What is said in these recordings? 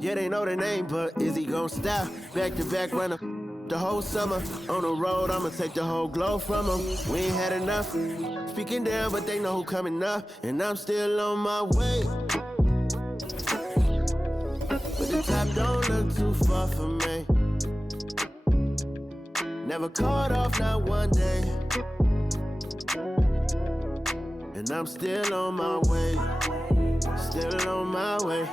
Yeah, they know the name, but is he gon' style? Back-to-back runner the whole summer. On the road, I'ma take the whole globe from them. We ain't had enough. Speaking down, but they know who coming up. And I'm still on my way. But the top don't look too far for me. Never caught off, not one day. And I'm still on my way. Still on my way.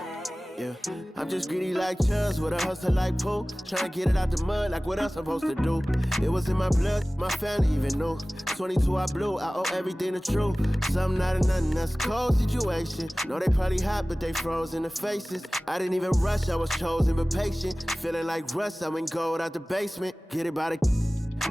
Yeah, I'm just greedy like Chuz with a hustle like Pooh. Tryna get it out the mud like what else I'm supposed to do. It was in my blood, my family even knew. 22 I blew, I owe everything to true. Something out of nothing, that's a cold situation. Know they probably hot, but they froze in the faces. I didn't even rush, I was chosen but patient. Feeling like Russ, I went gold out the basement. Get it by the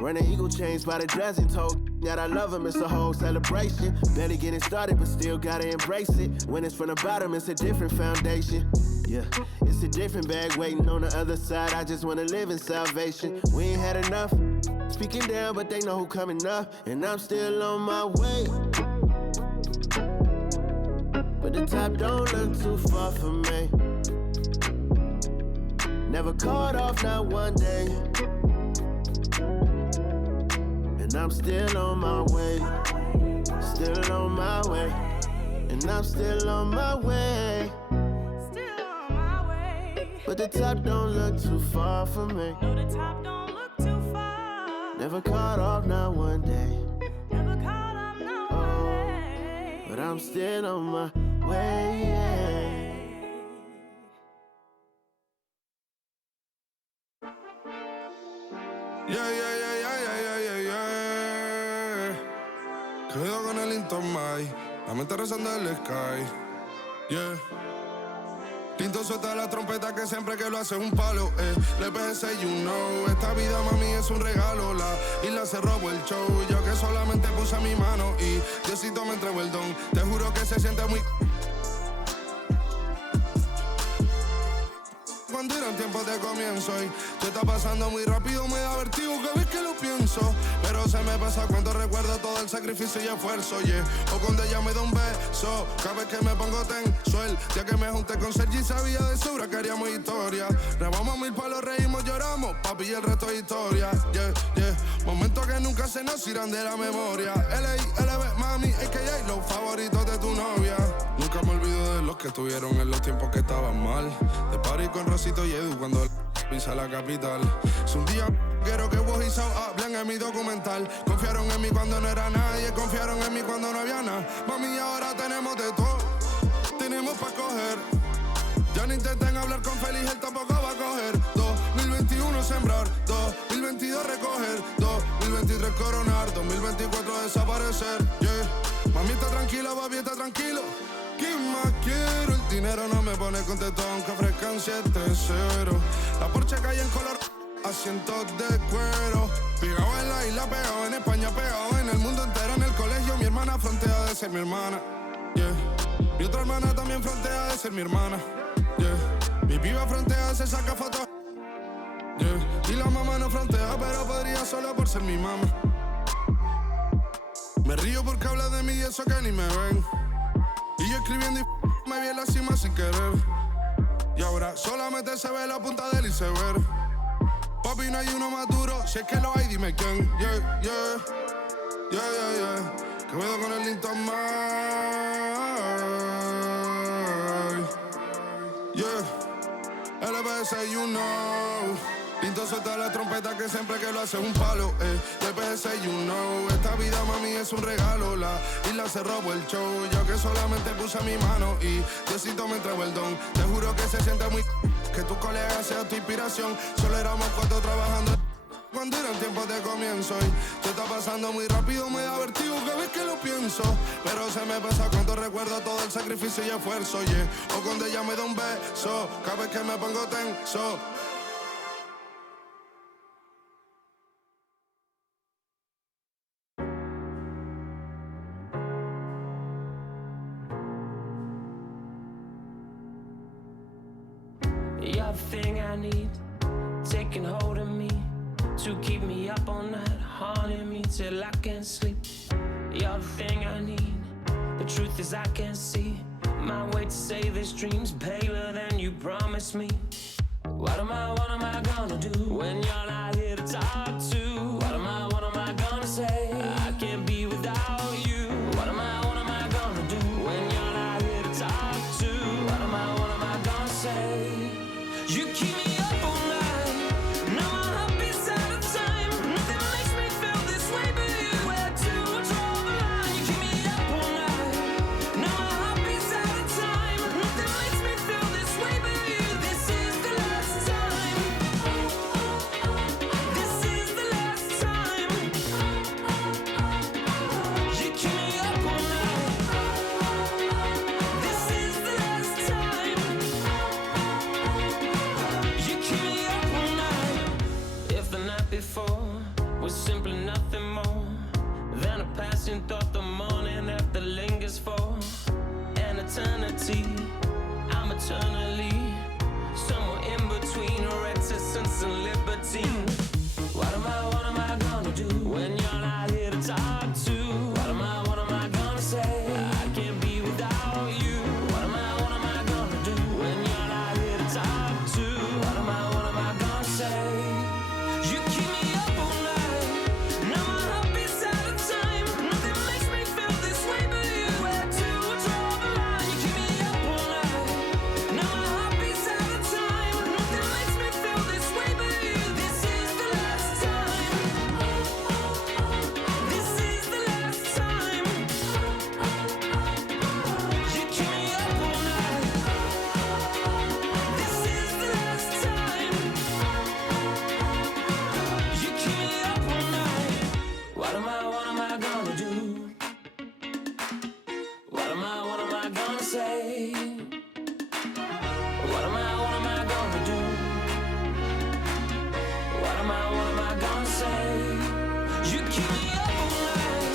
running eagle chains by the dozen. Told that I love him, it's a whole celebration. Barely getting started, but still gotta embrace it. When it's from the bottom, it's a different foundation. Yeah, it's a different bag waiting on the other side. I just wanna live in salvation. We ain't had enough. Speaking down, but they know who coming up. And I'm still on my way. But the top don't look too far for me. Never caught off, not one day. And I'm still on my way. Still on my way. And I'm still on my way. But the top don't look too far for me. No, the top don't look too far. Never caught off, not one day. Never caught off, not one day. But I'm still on my way. Cuidado con el Intomai, la mente rezando el sky. Yeah. Tinto suelta la trompeta que siempre que lo hace es un palo, Le pensé, you know, esta vida, mami, es un regalo. La isla se robó el show, yo que solamente puse mi mano y Diosito me entregó el don. Te juro que se siente muy... Cuando eran tiempos de comienzo y se está pasando muy rápido, me da vertigo cada vez que lo pienso. Pero se me pasa cuando recuerdo todo el sacrificio y esfuerzo, yeah. O cuando ella me da un beso, cada vez que me pongo tenso. El día que me junté con Sergi sabía de sobra que haríamos historia. Grabamos 1000 palos, reímos, lloramos, papi, y el resto es historia, yeah, yeah. Momentos que nunca se nos irán de la memoria. L.A.L.B. mami, a.k.a. los favoritos de tu novia. Nunca me olvido de los que estuvieron en los tiempos que estaban mal. De party con Rosito y Edu cuando pisa la capital. Es un día quiero que vos y Sao hablen en mi documental. Confiaron en mí cuando no era nadie, confiaron en mí cuando no había nada. Mami, ahora tenemos de todo, tenemos pa' coger. Ya no intenten hablar con Feliz, él tampoco va a coger. 2021 sembrar, 2022 recoger, 2023 coronar, 2024 desaparecer, yeah. Mami está tranquila, papi está tranquilo. ¿Qué más quiero? El dinero no me pone contento aunque ofrezcan 7-0. La Porsche cae en color, asientos de cuero. Pegado en la isla, pegado en España, pegado en el mundo entero. En el colegio mi hermana frontea de ser mi hermana, yeah. Mi otra hermana también frontea de ser mi hermana, yeah. Mi piba frontea, se saca fotos, yeah. Y la mamá no frontea, pero podría solo por ser mi mamá. Me río porque habla de mí y eso que ni me ven. Y yo escribiendo y me vi en la cima sin querer. Y ahora solamente se ve la punta del iceberg. Papi, no hay uno más duro, si es que lo hay, dime quién. Yeah, yeah, yeah, yeah, yeah. Que puedo con el Intomai. Yeah, LBS, you know. Pinto suelta la trompeta que siempre que lo hace es un palo, LBS, you know. Esta vida, mami, es un regalo. La isla se robó el show, yo que solamente puse mi mano y Diosito me entregó el don. Te juro que se siente muy... que tu colega sea tu inspiración. Solo éramos 4 trabajando cuando eran tiempos de comienzo y se está pasando muy rápido, me da vertigo cada vez que lo pienso. Pero se me pasa cuando recuerdo todo el sacrificio y esfuerzo, yeah. O cuando ella me da un beso, cada vez que me pongo tenso. You're the thing I need, taking hold of me, to keep me up all night, haunting me till I can't sleep. You're the thing I need, the truth is I can't see, my way to say this dream's paler than you promised me. What am I gonna do when you're not here to talk to? What am I gonna say? I can't be without you. What am I gonna do when you're not here to talk to? What am I gonna say? You keep me up all night, now my heart beats out of time. Nothing makes me feel this way but you. Where to draw the line? You keep me up all night, now my heart beats out of time. Nothing makes me feel this way but you. This is the last time. This is the last time. You keep me up all night. This is the last time. You keep me up all night. If the night before was simply nothing more than a passing thought, the morning after lingers for an eternity. I'm eternally somewhere in between reticence and libertine. What am I gonna do when you're not here to talk to? What am I gonna say? I can't be without you. What am I gonna do when you're not here to talk to? What am I gonna say? You keep me up all night, now my heart beats out of time. Nothing makes me feel this way but you. Where to draw the line? You keep me up all night, now my heart beats out of time. Nothing makes me feel this way but you. This is the last time. This is the last time. You keep me up all night. This is the last time. You keep me up all night. What am I gonna do? What am I gonna say? What am I gonna do? What am I gonna say? You keep me up all night,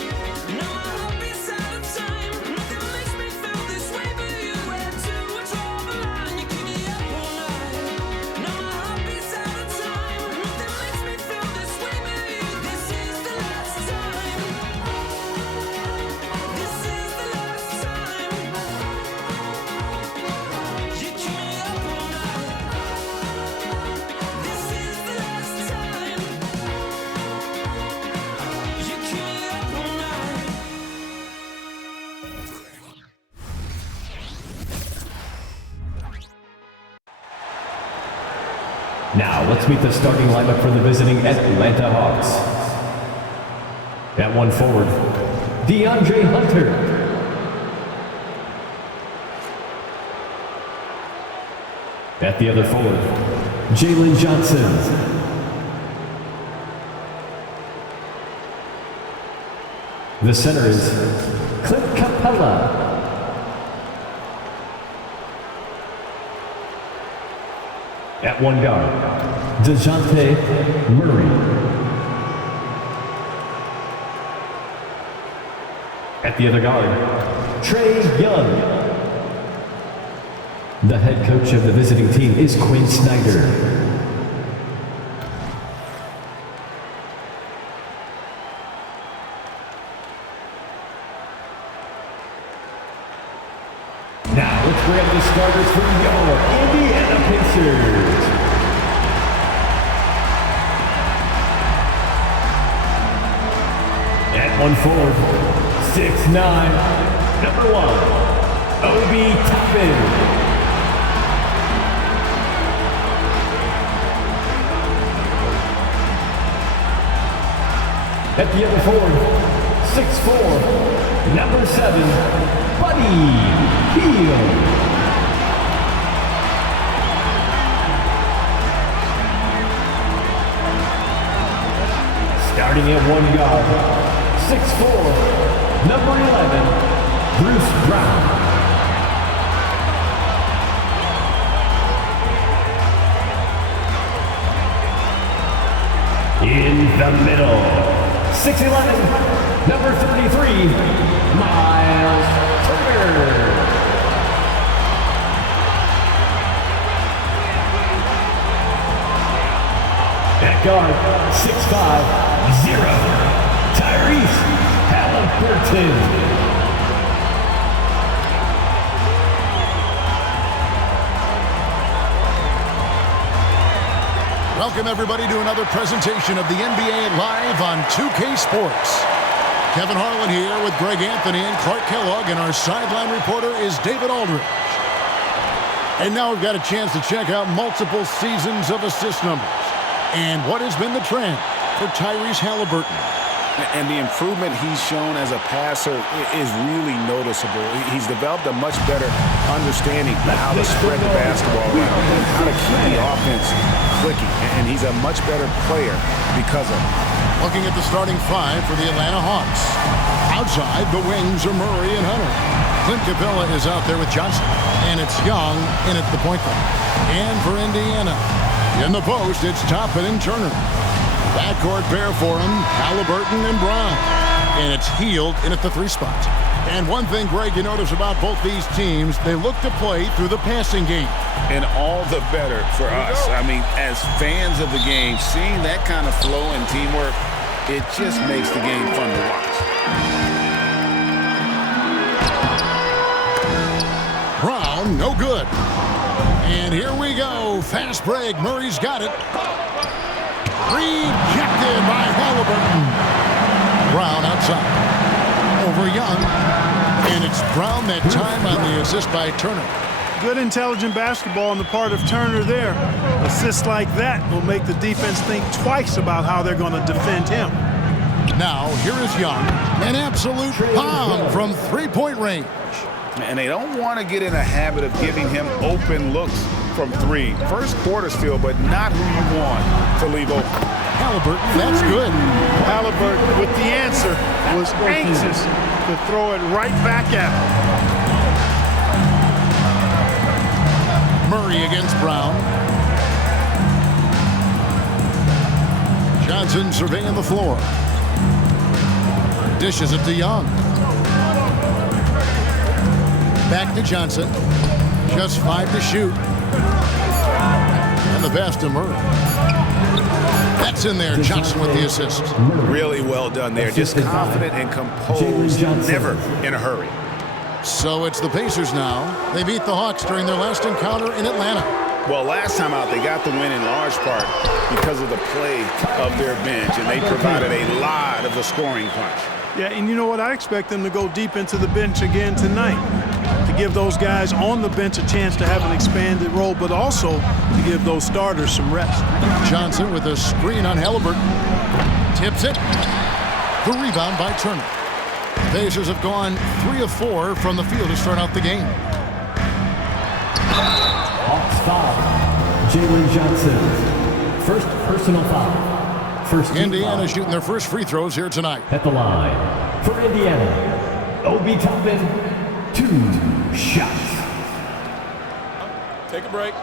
now my heart beats out of time. Nothing makes me feel this way but you. Where to draw the line? You keep me up all night, now my heart beats out of time. Nothing makes me feel this way but you. This is the last time. This is the last time. You keep me up all night. This is the last time. You keep me up all night. Now, let's meet the starting lineup for the visiting Atlanta Hawks. At one forward, DeAndre Hunter. At the other forward, Jalen Johnson. The center is Clint Capella. At one guard, DeJounte Murray. At the other guard, Trae Young. The head coach of the visiting team is Quinn Snyder. Now let's bring up the starters for your Indiana Pacers. At one forward, 6'9", number 1, Obi Toppin. At the other forward, 6'4", number 7, Buddy Hield. Starting at one guard, 6'4", number 11, Bruce Brown. In the middle, 6'11", number 33, Miles Turner. At guard, 6'5", 0, Tyrese Haliburton. Welcome, everybody, to another presentation of the NBA Live on 2K Sports. Kevin Harlan here with Greg Anthony and Clark Kellogg, and our sideline reporter is David Aldridge. And now we've got a chance to check out multiple seasons of assist numbers and what has been the trend for Tyrese Haliburton. And the improvement he's shown as a passer is really noticeable. He's developed a much better understanding of how to spread the basketball around, how to keep the offense clicking. And he's a much better player because of it. Looking at the starting five for the Atlanta Hawks. Outside, the wings are Murray and Hunter. Clint Capella is out there with Johnson. And it's Young in at the point guard. And for Indiana, in the post, it's Toppin and Turner. Backcourt pair for him, Haliburton and Brown. And it's Hield in at the 3 spot. And one thing, Greg, you notice about both these teams, they look to play through the passing game. And all the better for us. I mean, as fans of the game, seeing that kind of flow and teamwork, it just makes the game fun to watch. Brown, no good. And here we go. Fast break. Murray's got it. Rejected by Haliburton. Brown outside. Over Young. And it's Brown that time on the assist by Turner. Good intelligent basketball on the part of Turner there. Assists like that will make the defense think twice about how they're going to defend him. Now, here is Young. An absolute bomb from three-point range. And they don't want to get in a habit of giving him open looks from 3. First quarter still, but not who you want to leave open. Haliburton, that's good. Haliburton, with the answer, was anxious to throw it right back at him. Murray against Brown. Johnson surveying the floor. Dishes it to Young. Back to Johnson. Just 5 to shoot. And the pass to Murray. That's in there. Johnson with the assist. Really well done there. Just confident and composed. Never in a hurry. So it's the Pacers now. They beat the Hawks during their last encounter in Atlanta. Well, last time out, they got the win in large part because of the play of their bench, and they provided a lot of the scoring punch. Yeah, and you know what? I expect them to go deep into the bench again tonight to give those guys on the bench a chance to have an expanded role, but also to give those starters some rest. Johnson with a screen on Haliburton. Tips it. The rebound by Turner. The Pacers have gone 3 of 4 from the field to start out the game. Hawks foul. Jalen Johnson. First personal foul. First Indiana shooting their first free throws here tonight. At the line for Indiana, Obi Toppin, 2 shots. Take a break.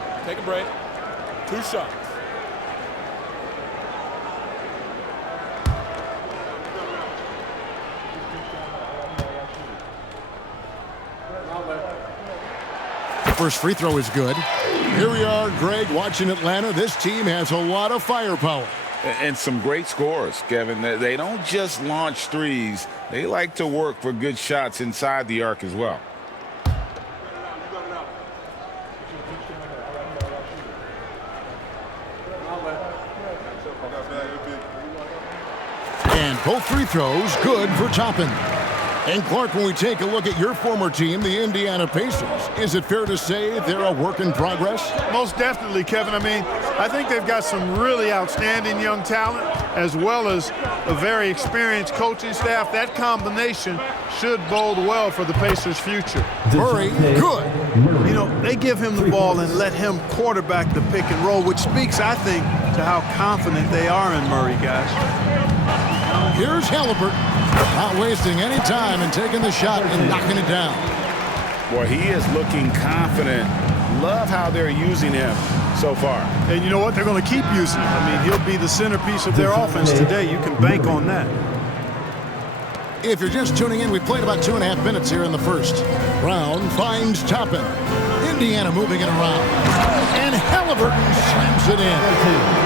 2 shots. The first free throw is good. Here we are, Greg, watching Atlanta. This team has a lot of firepower. And some great scores, Kevin. They don't just launch threes. They like to work for good shots inside the arc as well. And both free throws good for Toppin. And Clark, when we take a look at your former team, the Indiana Pacers, is it fair to say they're a work in progress? Most definitely, Kevin. I mean, I think they've got some really outstanding young talent as well as a very experienced coaching staff. That combination should bode well for the Pacers' future. Murray, good. You know, they give him the ball and let him quarterback the pick and roll, which speaks, I think, to how confident they are in Murray, guys. Here's Haliburton. Not wasting any time and taking the shot and knocking it down. Boy, he is looking confident. Love how they're using him so far. And you know what? They're going to keep using him. I mean, he'll be the centerpiece of their offense today. You can bank on that. If you're just tuning in, we played about 2.5 minutes here in the first. Brown finds Toppin. Indiana moving it around. And Haliburton slams it in.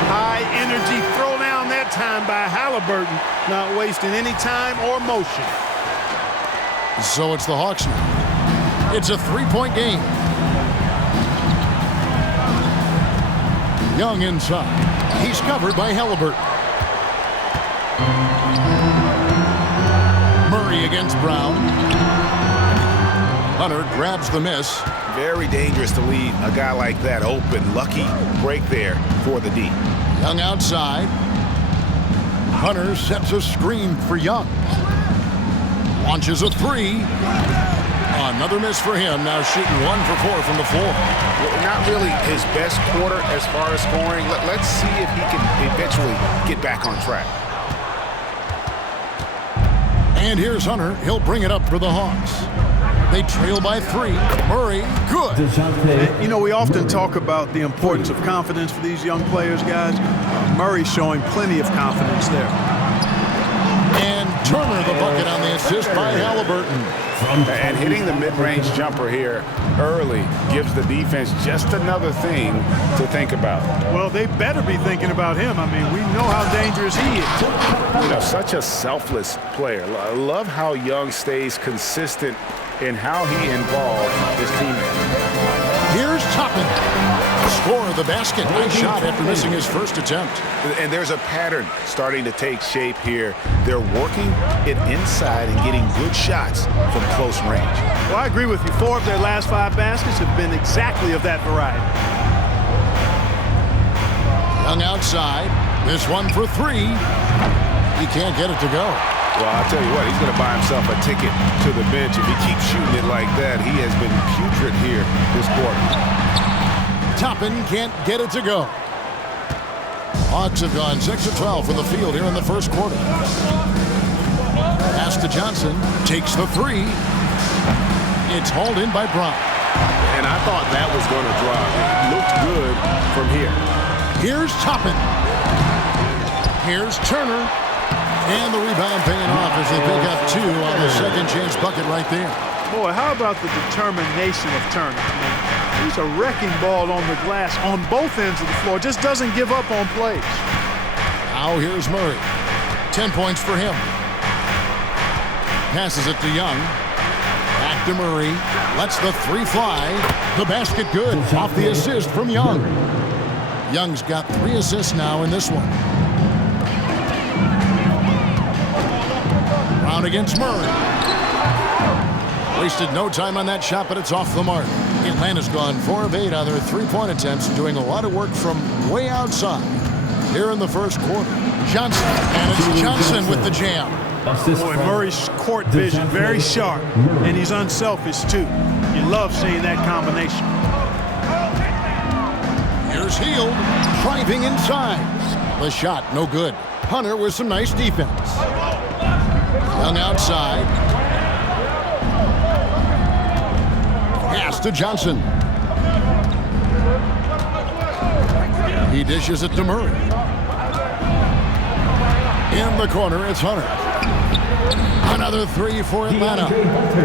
High energy throw down that time by Haliburton. Not wasting any time or motion. So it's the Hawks now. It's a 3-point game. Young inside. He's covered by Haliburton. Murray against Brown. Hunter grabs the miss. Very dangerous to leave a guy like that open. Lucky break there for the D. Young outside. Hunter sets a screen for Young. Launches a three. Another miss for him. Now shooting 1 for 4 from the floor. Well, not really his best quarter as far as scoring. Let's see if he can eventually get back on track. And here's Hunter. He'll bring it up for the Hawks. They trail by 3. Murray, good. You know, we often talk about the importance of confidence for these young players, guys. Murray's showing plenty of confidence there. And Turner the bucket on the assist by Haliburton. And hitting the mid-range jumper here early gives the defense just another thing to think about. Well, they better be thinking about him. I mean, we know how dangerous he is. You know, such a selfless player. I love how Young stays consistent in how he involved his teammates. Here's Toppin. Score of the basket. Nice shot after missing his first attempt. And there's a pattern starting to take shape here. They're working it inside and getting good shots from close range. Well, I agree with you. 4 of their last 5 baskets have been exactly of that variety. Young outside. This one for 3. He can't get it to go. Well, I'll tell you what, he's going to buy himself a ticket to the bench. If he keeps shooting it like that, he has been putrid here this quarter. Toppin can't get it to go. Hawks have gone 6 of 12 from the field here in the first quarter. Pass to Johnson. Takes the 3. It's hauled in by Brown. And I thought that was going to drop. It looked good from here. Here's Toppin. Here's Turner. And the rebound paying off as they pick up 2 on the second chance bucket right there. Boy, how about the determination of Turner? I mean, he's a wrecking ball on the glass on both ends of the floor. Just doesn't give up on plays. Now here's Murray. 10 points for him. Passes it to Young. Back to Murray. Lets the 3 fly. The basket good. Off the assist from Young. Young's got 3 assists now in this one. Brown against Murray. Wasted no time on that shot, but it's off the mark. Atlanta's gone 4 of 8 on their 3-point attempts, doing a lot of work from way outside here in the first quarter. Johnson, and it's Johnson with the jam. Boy, Murray's court vision very sharp, and he's unselfish too. You love seeing that combination. Here's Hield, driving inside. The shot, no good. Hunter with some nice defense. Young outside. Pass to Johnson. He dishes it to Murray. In the corner, it's Hunter. Another 3 for Atlanta.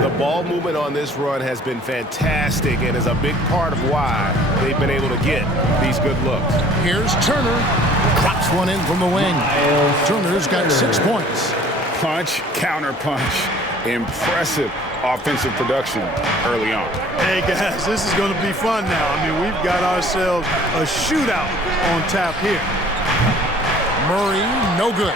The ball movement on this run has been fantastic and is a big part of why they've been able to get these good looks. Here's Turner. Drops one in from the wing. Turner's got 6 points. Punch, counter punch. Impressive offensive production early on. Hey, guys, this is going to be fun now. I mean, we've got ourselves a shootout on tap here. Murray, no good.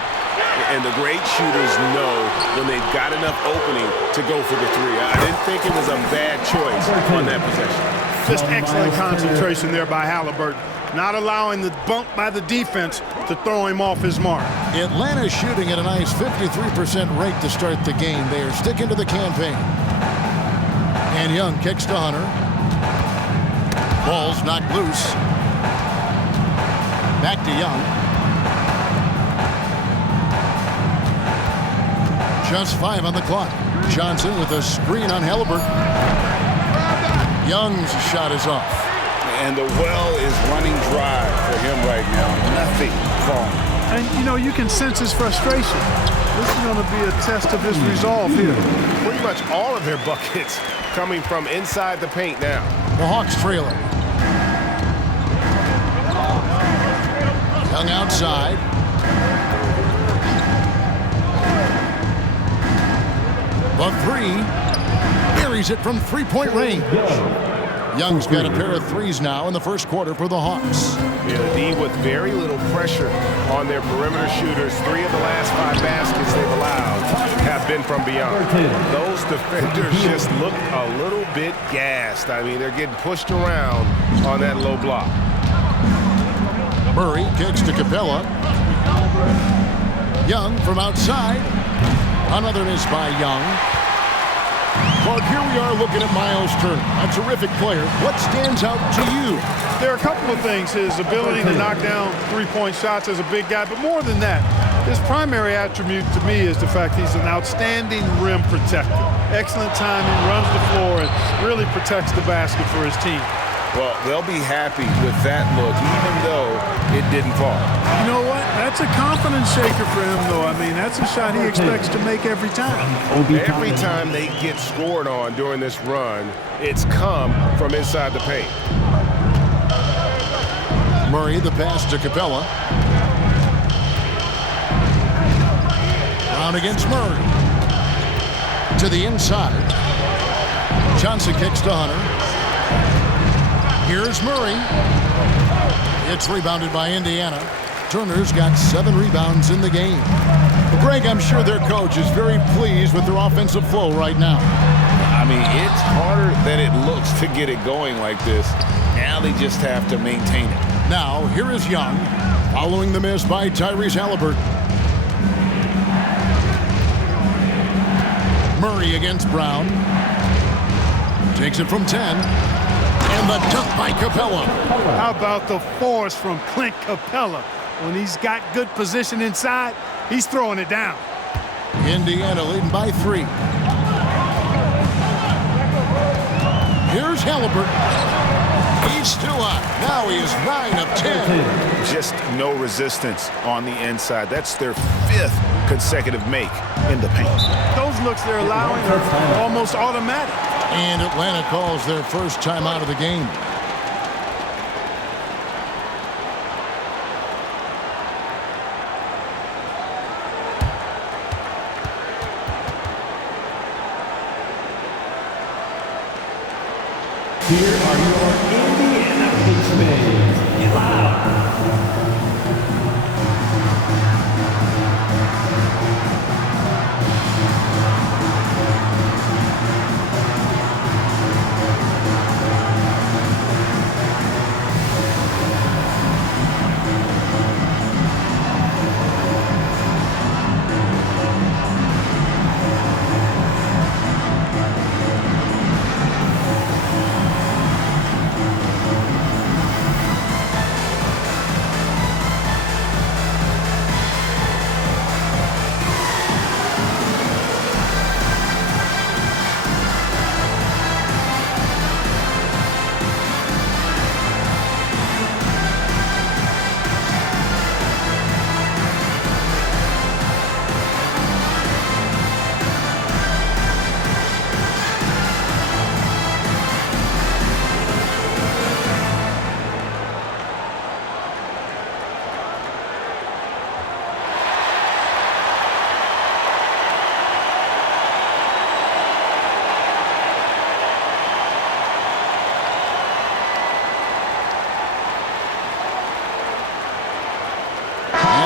And the great shooters know when they've got enough opening to go for the 3. I didn't think it was a bad choice on that possession. Just excellent concentration there by Haliburton. Not allowing the bump by the defense to throw him off his mark. Atlanta's shooting at a nice 53% rate to start the game. They are sticking to the campaign. And Young kicks to Hunter. Ball's knocked loose. Back to Young. Just 5 on the clock. Johnson with a screen on Haliburton. Young's shot is off. And the well is running dry for him right now. Nothing falling. And, you know, you can sense his frustration. This is going to be a test of his resolve here. Pretty much all of their buckets coming from inside the paint now. The Hawks trailing. Young outside. The 3. Buries it from 3-point range. Young's got a pair of 3s now in the first quarter for the Hawks. You know, the D with very little pressure on their perimeter shooters. 3 of the last 5 baskets they've allowed have been from beyond. Those defenders just look a little bit gassed. I mean, they're getting pushed around on that low block. Murray kicks to Capella. Young from outside. Another miss by Young. Clark, here we are looking at Miles Turner, a terrific player. What stands out to you? There are a couple of things. His ability to knock down three-point shots as a big guy, but more than that, his primary attribute to me is the fact he's an outstanding rim protector. Excellent timing, runs the floor, and really protects the basket for his team. Well, they'll be happy with that look, even though it didn't fall. You know what? That's a confidence shaker for him, though. I mean, that's a shot he expects to make every time. Every time they get scored on during this run, it's come from inside the paint. Murray, the pass to Capella. Brown against Murray. To the inside. Johnson kicks to Hunter. Here's Murray. It's rebounded by Indiana. Turner's got 7 rebounds in the game. Greg, I'm sure their coach is very pleased with their offensive flow right now. I mean, it's harder than it looks to get it going like this. Now they just have to maintain it. Now, here is Young, following the miss by Tyrese Haliburton. Murray against Brown. Takes it from 10. And the dunk by Capella. How about the force from Clint Capella? When he's got good position inside, he's throwing it down. Indiana leading by 3. Here's Haliburton. He's still on. Now he is 9 of 10. Just no resistance on the inside. That's their 5th consecutive make in the paint. Those looks they're allowing are almost automatic. And Atlanta calls their first time out of the game. Here are your Indiana Pacers. Loud.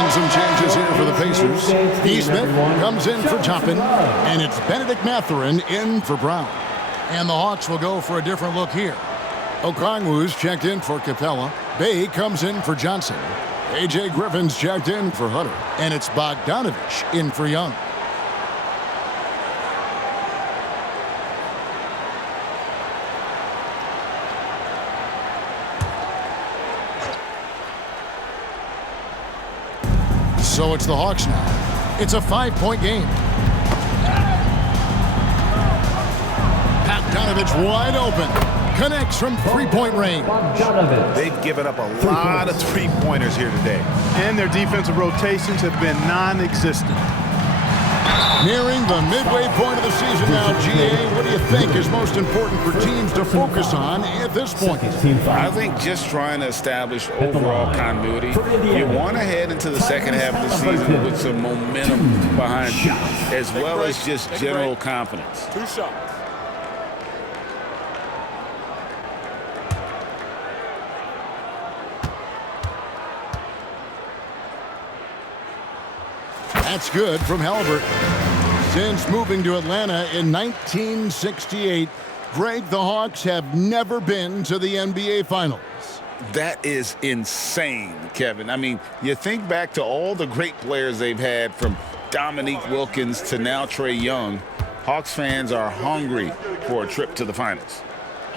Some changes here for the Pacers. E. Smith comes in for Toppin, and it's Benedict Mathurin in for Brown. And the Hawks will go for a different look here. Okongwu's checked in for Capella. Bay comes in for Johnson. A.J. Griffin's checked in for Hunter. And it's Bogdanovich in for Young. So it's the Hawks now. It's a 5-point game. Bogdanovich wide open. Connects from 3-point range. They've given up a lot of three-pointers here today. And their defensive rotations have been non-existent. Nearing the midway point of the season now, GA, what do you think is most important for teams to focus on at this point? I think just trying to establish overall continuity. You want to head into the second half of the season with some momentum behind you, as well as just general confidence. 2 shots. That's good from Haliburton. Since moving to Atlanta in 1968, Greg, the Hawks have never been to the NBA Finals. That is insane, Kevin. I mean, you think back to all the great players they've had, from Dominique Wilkins to now Trae Young. Hawks fans are hungry for a trip to the finals.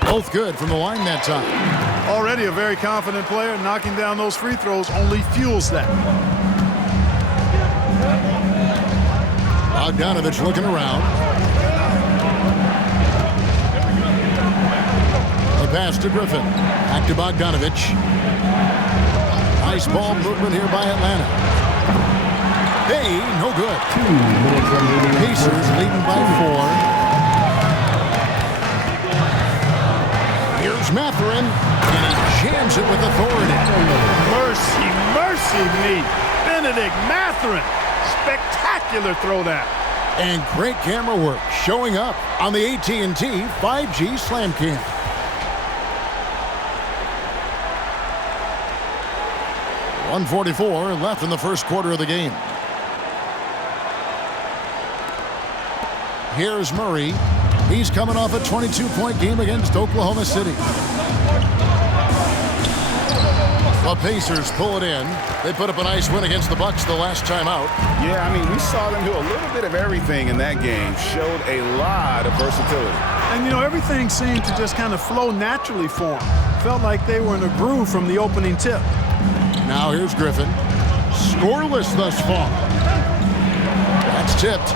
Both good from the line that time. Already a very confident player. Knocking down those free throws only fuels that. Bogdanovich looking around. The pass to Griffin. Back to Bogdanovich. Nice ball movement here by Atlanta. Hey, no good. Pacers leading by 4. Here's Mathurin, and he jams it with authority. Mercy me. Benedict Mathurin. Spectacular throwdown. And great camera work showing up on the AT&T 5G Slam Cam. .144 left in the first quarter of the game. Here's Murray. He's coming off a 22-point game against Oklahoma City. The Pacers pull it in. They put up a nice win against the Bucks the last time out. Yeah, I mean, we saw them do a little bit of everything in that game. Showed a lot of versatility. And, you know, everything seemed to just kind of flow naturally for them. Felt like they were in a groove from the opening tip. Now here's Griffin. Scoreless thus far. That's tipped.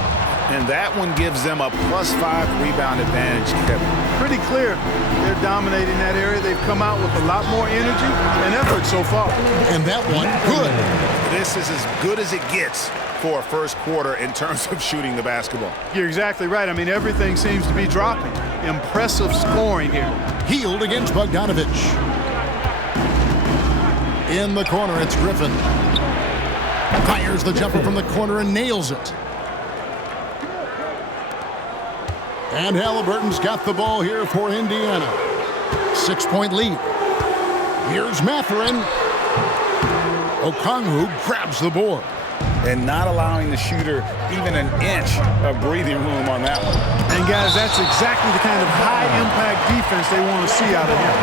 And that one gives them a +5 rebound advantage, Kevin. Pretty clear. They're dominating that area. They've come out with a lot more energy and effort so far. And that one, good. This is as good as it gets for a first quarter in terms of shooting the basketball. You're exactly right. I mean, everything seems to be dropping. Impressive scoring here. Healed against Bogdanovich. In the corner, it's Griffin. Fires the jumper from the corner and nails it. And Haliburton's got the ball here for Indiana. 6-point lead. Here's Mathurin. Okongwu grabs the board. And not allowing the shooter even an inch of breathing room on that one. And guys, that's exactly the kind of high-impact defense they want to see out of him.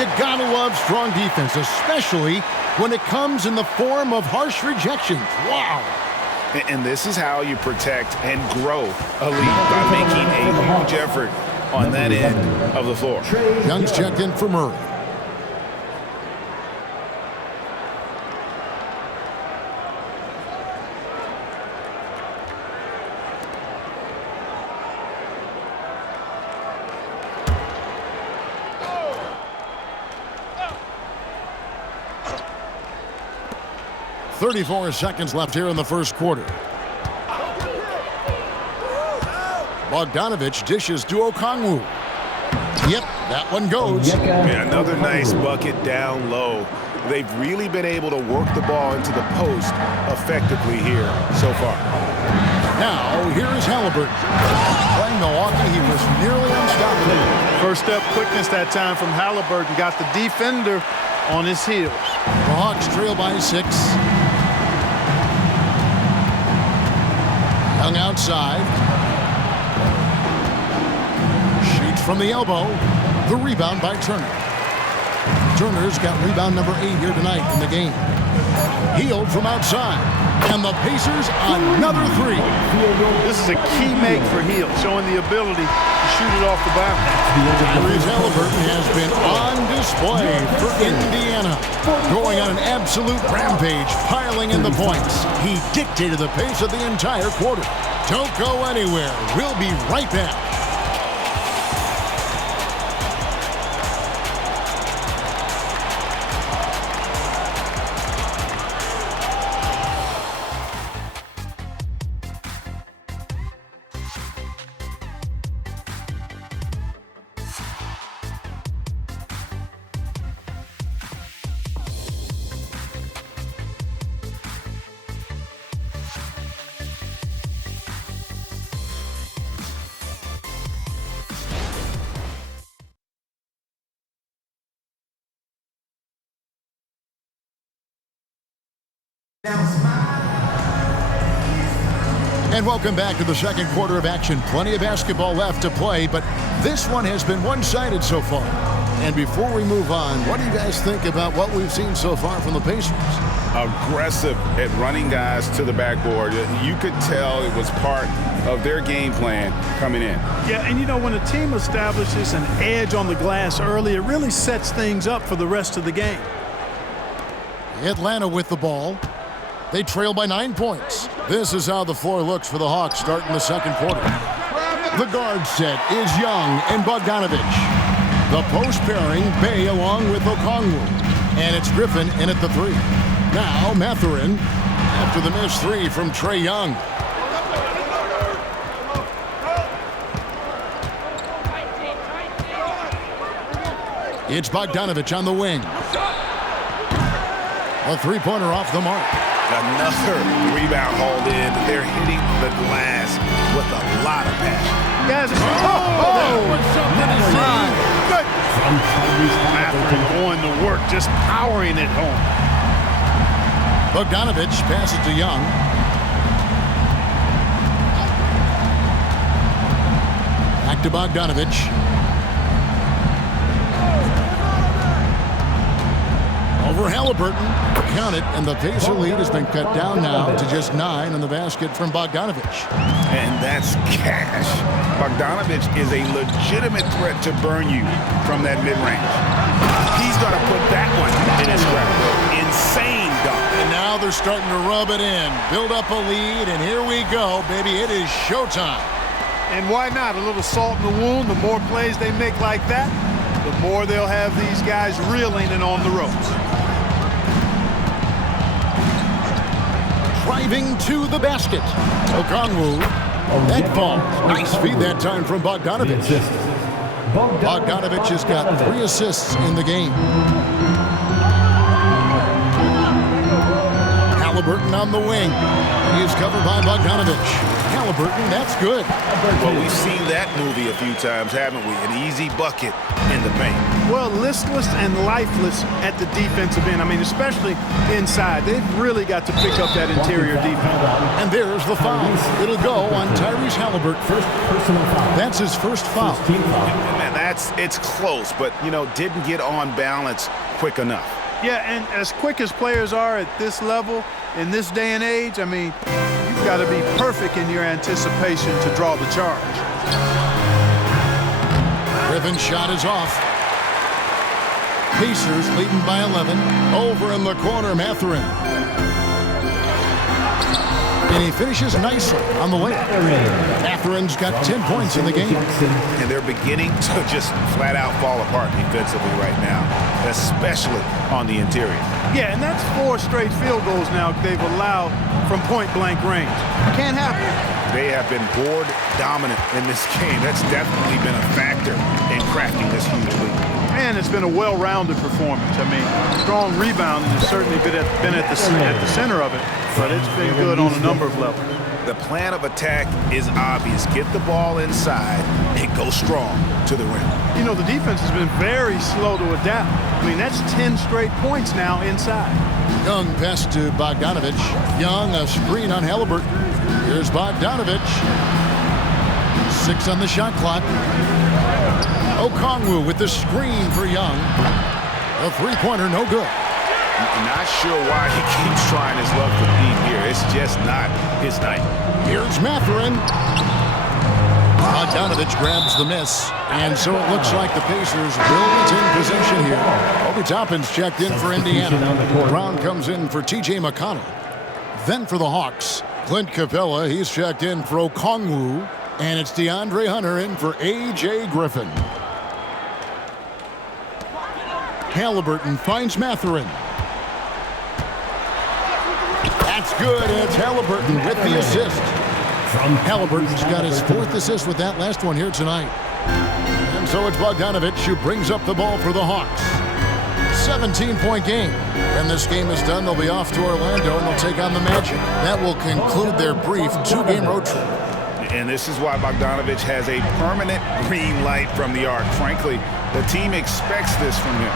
You gotta love strong defense, especially when it comes in the form of harsh rejections. Wow. And this is how you protect and grow a lead, by making a huge effort on that end of the floor. Young's checked in for Murray. .34 seconds left here in the first quarter. Bogdanovich dishes to Okongwu. Yep, that one goes. Yeah, another nice bucket down low. They've really been able to work the ball into the post effectively here so far. Now, here is Haliburton. Playing Milwaukee, he was nearly unstoppable. First step quickness that time from Haliburton. Got the defender on his heels. The Hawks trail by 6. Young outside. Shoots from the elbow. The rebound by Turner. Turner's got rebound number 8 here tonight in the game. Healed from outside. And the Pacers another 3. This is a key make for Hield, showing the ability to shoot it off the boundary. Tyrese Haliburton has been on display for Indiana. Going on an absolute rampage, piling in the points. He dictated the pace of the entire quarter. Don't go anywhere. We'll be right back. And welcome back to the second quarter of action. Plenty of basketball left to play, but this one has been one-sided so far. And before we move on, what do you guys think about what we've seen so far from the Pacers? Aggressive at running guys to the backboard. You could tell it was part of their game plan coming in. Yeah, and you know, when a team establishes an edge on the glass early, it really sets things up for the rest of the game. Atlanta with the ball. They trail by 9 points. This is how the floor looks for the Hawks starting the second quarter. The guard set is Young and Bogdanovich. The post pairing, Bay along with Okongwu. And it's Griffin in at the 3. Now Mathurin after the missed 3 from Trae Young. It's Bogdanovich on the wing. A three-pointer off the mark. Another rebound hauled in. They're hitting the glass with a lot of passion. Guys, That was something to see. Good. Mathurin going to work, just powering it home. Bogdanovich passes to Young. Back to Bogdanovich. Over Haliburton. Count it, and the Pacer lead has been cut down now to just 9 on the basket from Bogdanovich. And that's cash. Bogdanovich is a legitimate threat to burn you from that mid-range. He's going to put that one in his grab. Insane dunk. And now they're starting to rub it in, build up a lead, and here we go, baby. It is showtime. And why not? A little salt in the wound. The more plays they make like that, the more they'll have these guys reeling and on the ropes. Driving to the basket. Okongwu. That ball. Nice feed that time from Bogdanovich. Bogdanovich has got 3 assists in the game. Haliburton on the wing. He is covered by Bogdanovich. Haliburton, that's good. Well, we've seen that movie a few times, haven't we? An easy bucket in the paint. well, listless and lifeless at the defensive end. I mean, especially inside. They've really got to pick up that interior defense. And there's the foul. It'll go on Tyrese Haliburton. First personal foul. That's his first foul. Team foul. Man, it's close, but, didn't get on balance quick enough. Yeah, and as quick as players are at this level, in this day and age, I mean, you've got to be perfect in your anticipation to draw the charge. Griffin's shot is off. Pacers leading by 11. Over in the corner, Mathurin. And he finishes nicely on the layup. Mathurin's got 10 points in the game. And they're beginning to just flat out fall apart defensively right now, especially on the interior. Yeah, and that's 4 straight field goals now they've allowed from point-blank range. Can't happen. They have been board dominant in this game. That's definitely been a factor in crafting this huge lead. And it's been a well-rounded performance. I mean, strong rebounding has certainly been at the center of it, but it's been good on a number of levels. The plan of attack is obvious. Get the ball inside and go strong to the rim. You know, the defense has been very slow to adapt. I mean, that's 10 straight points now inside. Young pass to Bogdanovich. Young, a screen on Haliburton. Here's Bogdanovich. 6 on the shot clock. Okongwu with the screen for Young. A three-pointer, no good. Not sure why he keeps trying his luck with deep here. It's just not his night. Here's Mathurin. Bogdanovich grabs the miss. And so it looks like the Pacers will retain possession here. Obi Toppin's checked in for Indiana. Brown comes in for T.J. McConnell. Then for the Hawks, Clint Capella, he's checked in for Okongwu. And it's DeAndre Hunter in for A.J. Griffin. Haliburton finds Mathurin. That's good, and it's Haliburton with the assist. Haliburton's got his 4th assist with that last one here tonight. And so it's Bogdanovich who brings up the ball for the Hawks. 17-point game. When this game is done, they'll be off to Orlando, and they'll take on the Magic. That will conclude their brief 2-game road trip. And this is why Bogdanovich has a permanent green light from the arc. Frankly, the team expects this from him.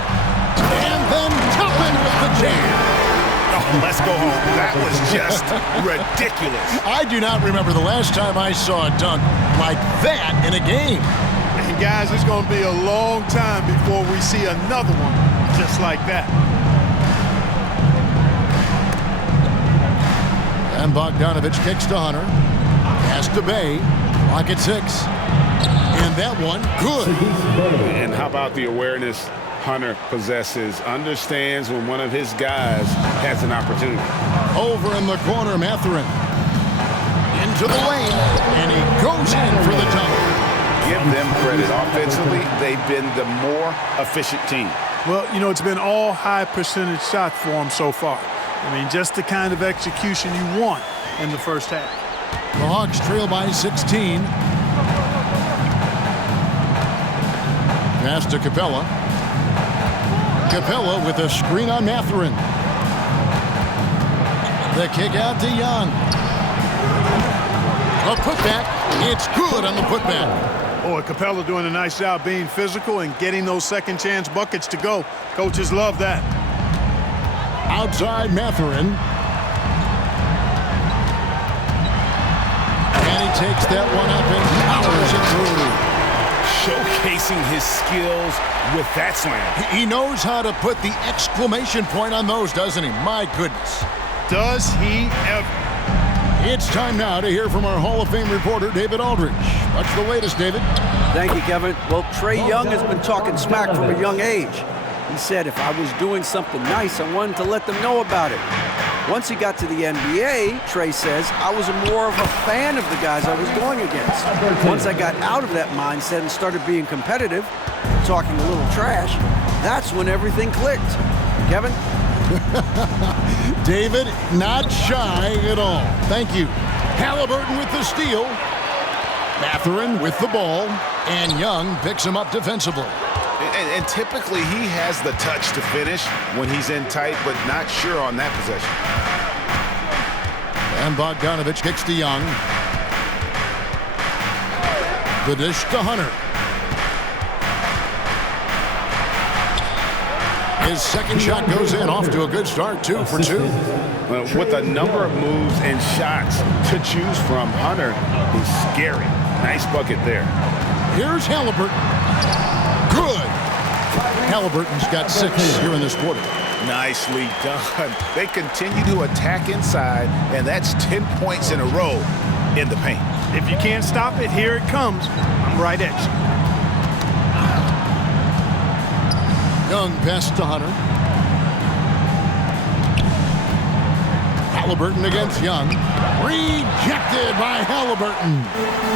And then Toppin with the jam. Oh, let's go home. That was just ridiculous. I do not remember the last time I saw a dunk like that in a game. And guys, it's going to be a long time before we see another one just like that. And Bogdanovich kicks to Hunter. Pass to Bay. Clock at 6. And that one, good. And how about the awareness Hunter possesses? Understands when one of his guys has an opportunity. Over in the corner, Mathurin. Into the lane. And he goes in for the dunk. Give them credit. Offensively, they've been the more efficient team. Well, you know, it's been all high percentage shots for them so far. I mean, just the kind of execution you want in the first half. The Hawks trail by 16. Pass to Capella. Capella with a screen on Mathurin. The kick out to Young. A putback. It's good on the putback. Boy, Capella doing a nice job being physical and getting those second chance buckets to go. Coaches love that. Outside Mathurin. And he takes that one up and powers it through. Showcasing his skills with that slam. He knows how to put the exclamation point on those, doesn't he? My goodness. Does he ever? It's time now to hear from our Hall of Fame reporter, David Aldridge. What's the latest, David? Thank you, Kevin. Well, Trae Young has been talking smack from a young age. He said if I was doing something nice, I wanted to let them know about it. Once he got to the NBA, Trae says, I was more of a fan of the guys I was going against. Once I got out of that mindset and started being competitive, talking a little trash, that's when everything clicked. Kevin? David, not shy at all. Thank you. Haliburton with the steal. Mathurin with the ball. And Young picks him up defensively. And typically he has the touch to finish when he's in tight, but not sure on that possession. And Bogdanovich kicks to Young. The dish to Hunter. His second shot goes in, off to a good start, 2 for 2. With a number of moves and shots to choose from, Hunter is scary. Nice bucket there. Here's Haliburton. Good. Haliburton's got 6 here in this quarter. Nicely done. They continue to attack inside, and that's 10 points in a row in the paint. If you can't stop it, here it comes. I'm right at you. Young pass to Hunter. Haliburton against Young. Rejected by Haliburton.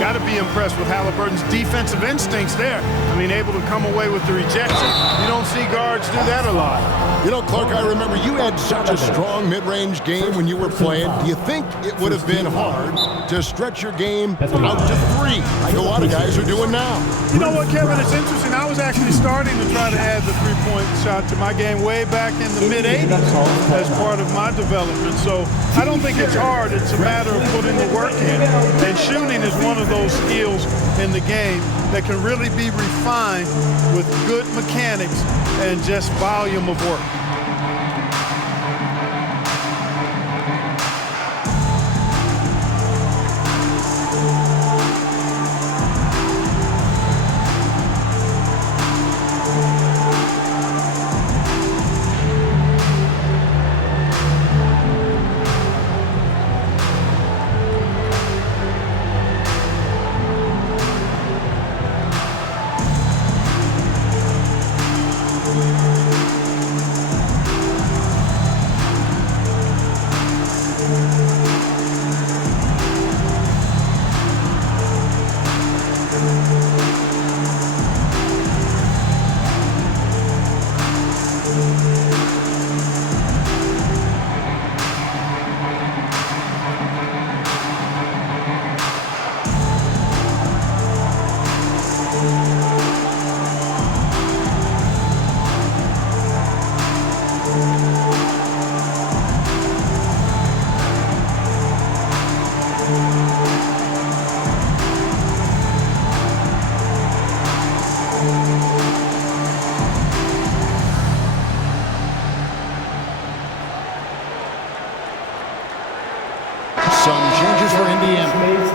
Got to be impressed with Haliburton's defensive instincts there. I mean, able to come away with the rejection. You don't see guards do that a lot. You know, Clark, I remember you had such a strong mid-range game when you were playing. Do you think it would have been hard to stretch your game out to 3 like a lot of guys are doing now? You know what, Kevin? It's interesting. I was actually starting to try to add the three-point shot to my game way back in the mid-'80s as part of my development. So I don't think it's hard. It's a matter of putting the work in. And shooting is one of those skills in the game that can really be refined with good mechanics and just volume of work.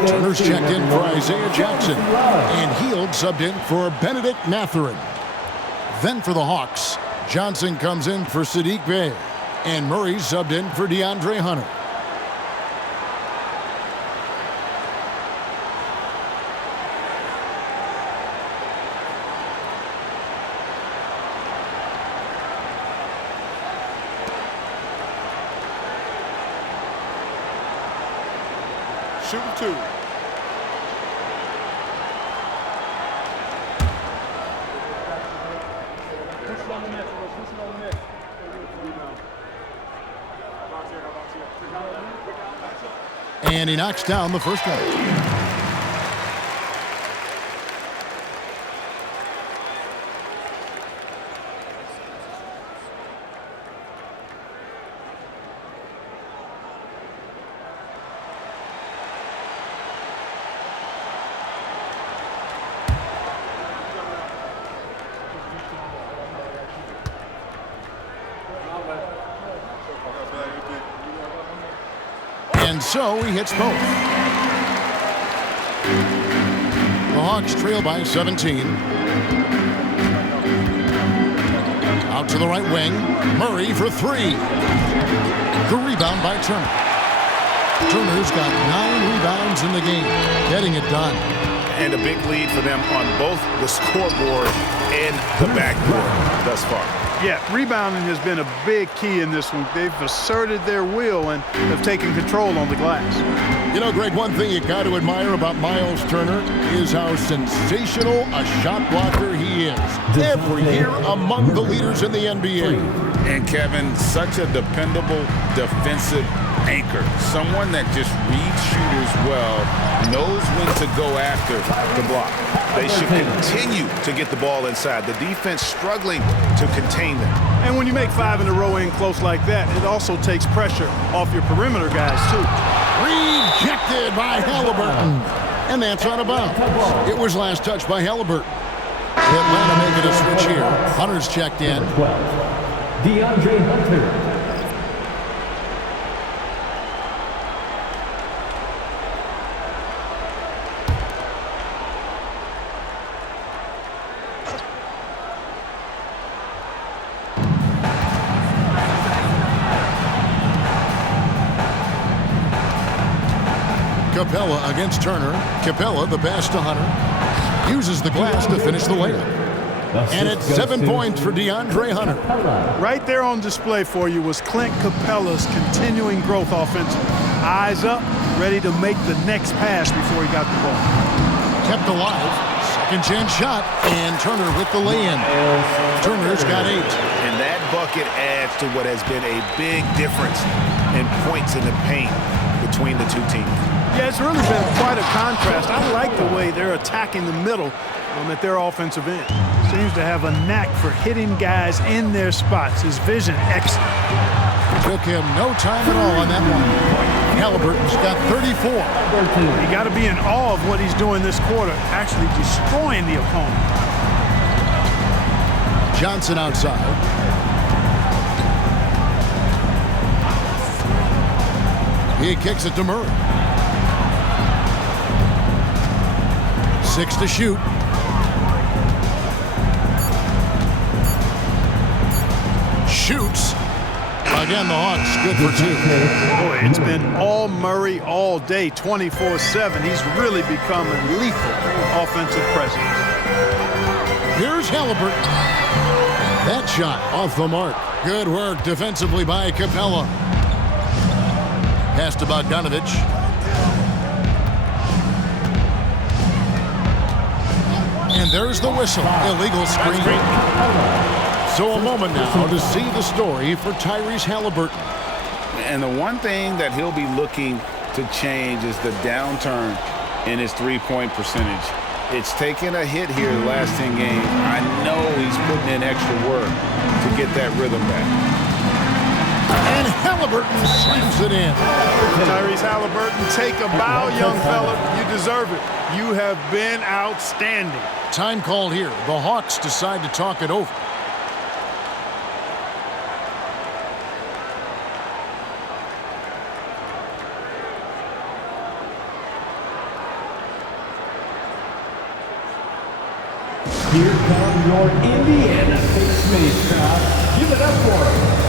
Turner's checked in for Isaiah Jackson. And Heald subbed in for Benedict Mathurin. Then for the Hawks, Johnson comes in for Sadiq Bey. And Murray subbed in for DeAndre Hunter. Shooting 2. And he knocks down the first one. And so he hits both. The Hawks trail by 17. Out to the right wing. Murray for 3. The rebound by Turner. Turner's got 9 rebounds in the game, getting it done. And a big lead for them on both the scoreboard and the backboard thus far. Yeah, rebounding has been a big key in this one. They've asserted their will and have taken control on the glass. You know, Greg, one thing you got to admire about Miles Turner is how sensational a shot blocker he is. Every year among the leaders in the NBA. And Kevin, such a dependable defensive anchor. Someone that just reads shooters well, knows when to go after the block. They should continue to get the ball inside. The defense struggling to contain them. And when you make 5 in a row in close like that, it also takes pressure off your perimeter guys, too. Rejected by Haliburton. And that's out of bounds. It was last touched by Haliburton. Atlanta making a switch here. Hunter's checked in. 12. DeAndre Hunter. Capella against Turner. Capella, the pass to Hunter. Uses the glass to finish the layup. And it's 7 points for DeAndre Hunter. Right there on display for you was Clint Capella's continuing growth offensively. Eyes up, ready to make the next pass before he got the ball. Kept alive. Second chance shot. And Turner with the lay-in. Turner's got 8. And that bucket adds to what has been a big difference in points in the paint between the two teams. Yeah, it's really been quite a contrast. I like the way they're attacking the middle at their offensive end. Seems to have a knack for hitting guys in their spots. His vision excellent. Took him no time at all on that one. Haliburton's got 34. You got to be in awe of what he's doing this quarter, actually destroying the opponent. Johnson outside. He kicks it to Murray. 6 to shoot. Shoots. Again, the Hawks good for 2. Boy, it's been all Murray all day, 24/7. He's really become a lethal offensive presence. Here's Haliburton. That shot off the mark. Good work defensively by Capella. Pass to Bogdanovich. And there's the whistle. Illegal screen. So a moment now to see the story for Tyrese Haliburton. And the one thing that he'll be looking to change is the downturn in his three-point percentage. It's taken a hit here the last 10 games. I know he's putting in extra work to get that rhythm back. And Haliburton slams it in. Tyrese Haliburton, take a bow, young fella. You deserve it. You have been outstanding. Time called here. The Hawks decide to talk it over. Here come your Indiana face mates crowd. Give it up for them.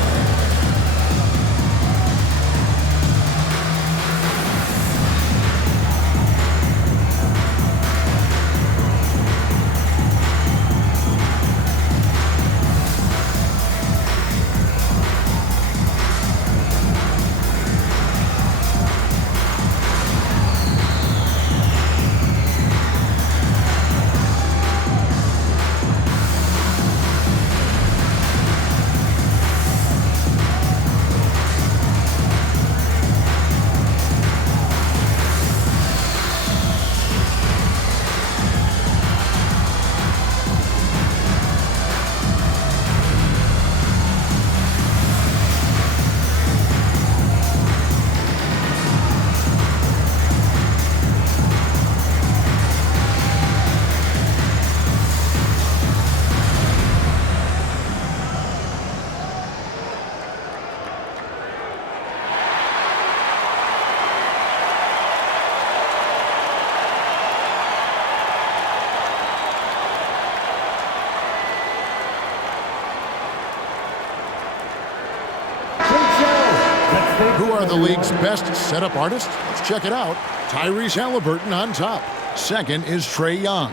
Who are the league's best setup artists? Let's check it out. Tyrese Haliburton on top. Second is Trae Young.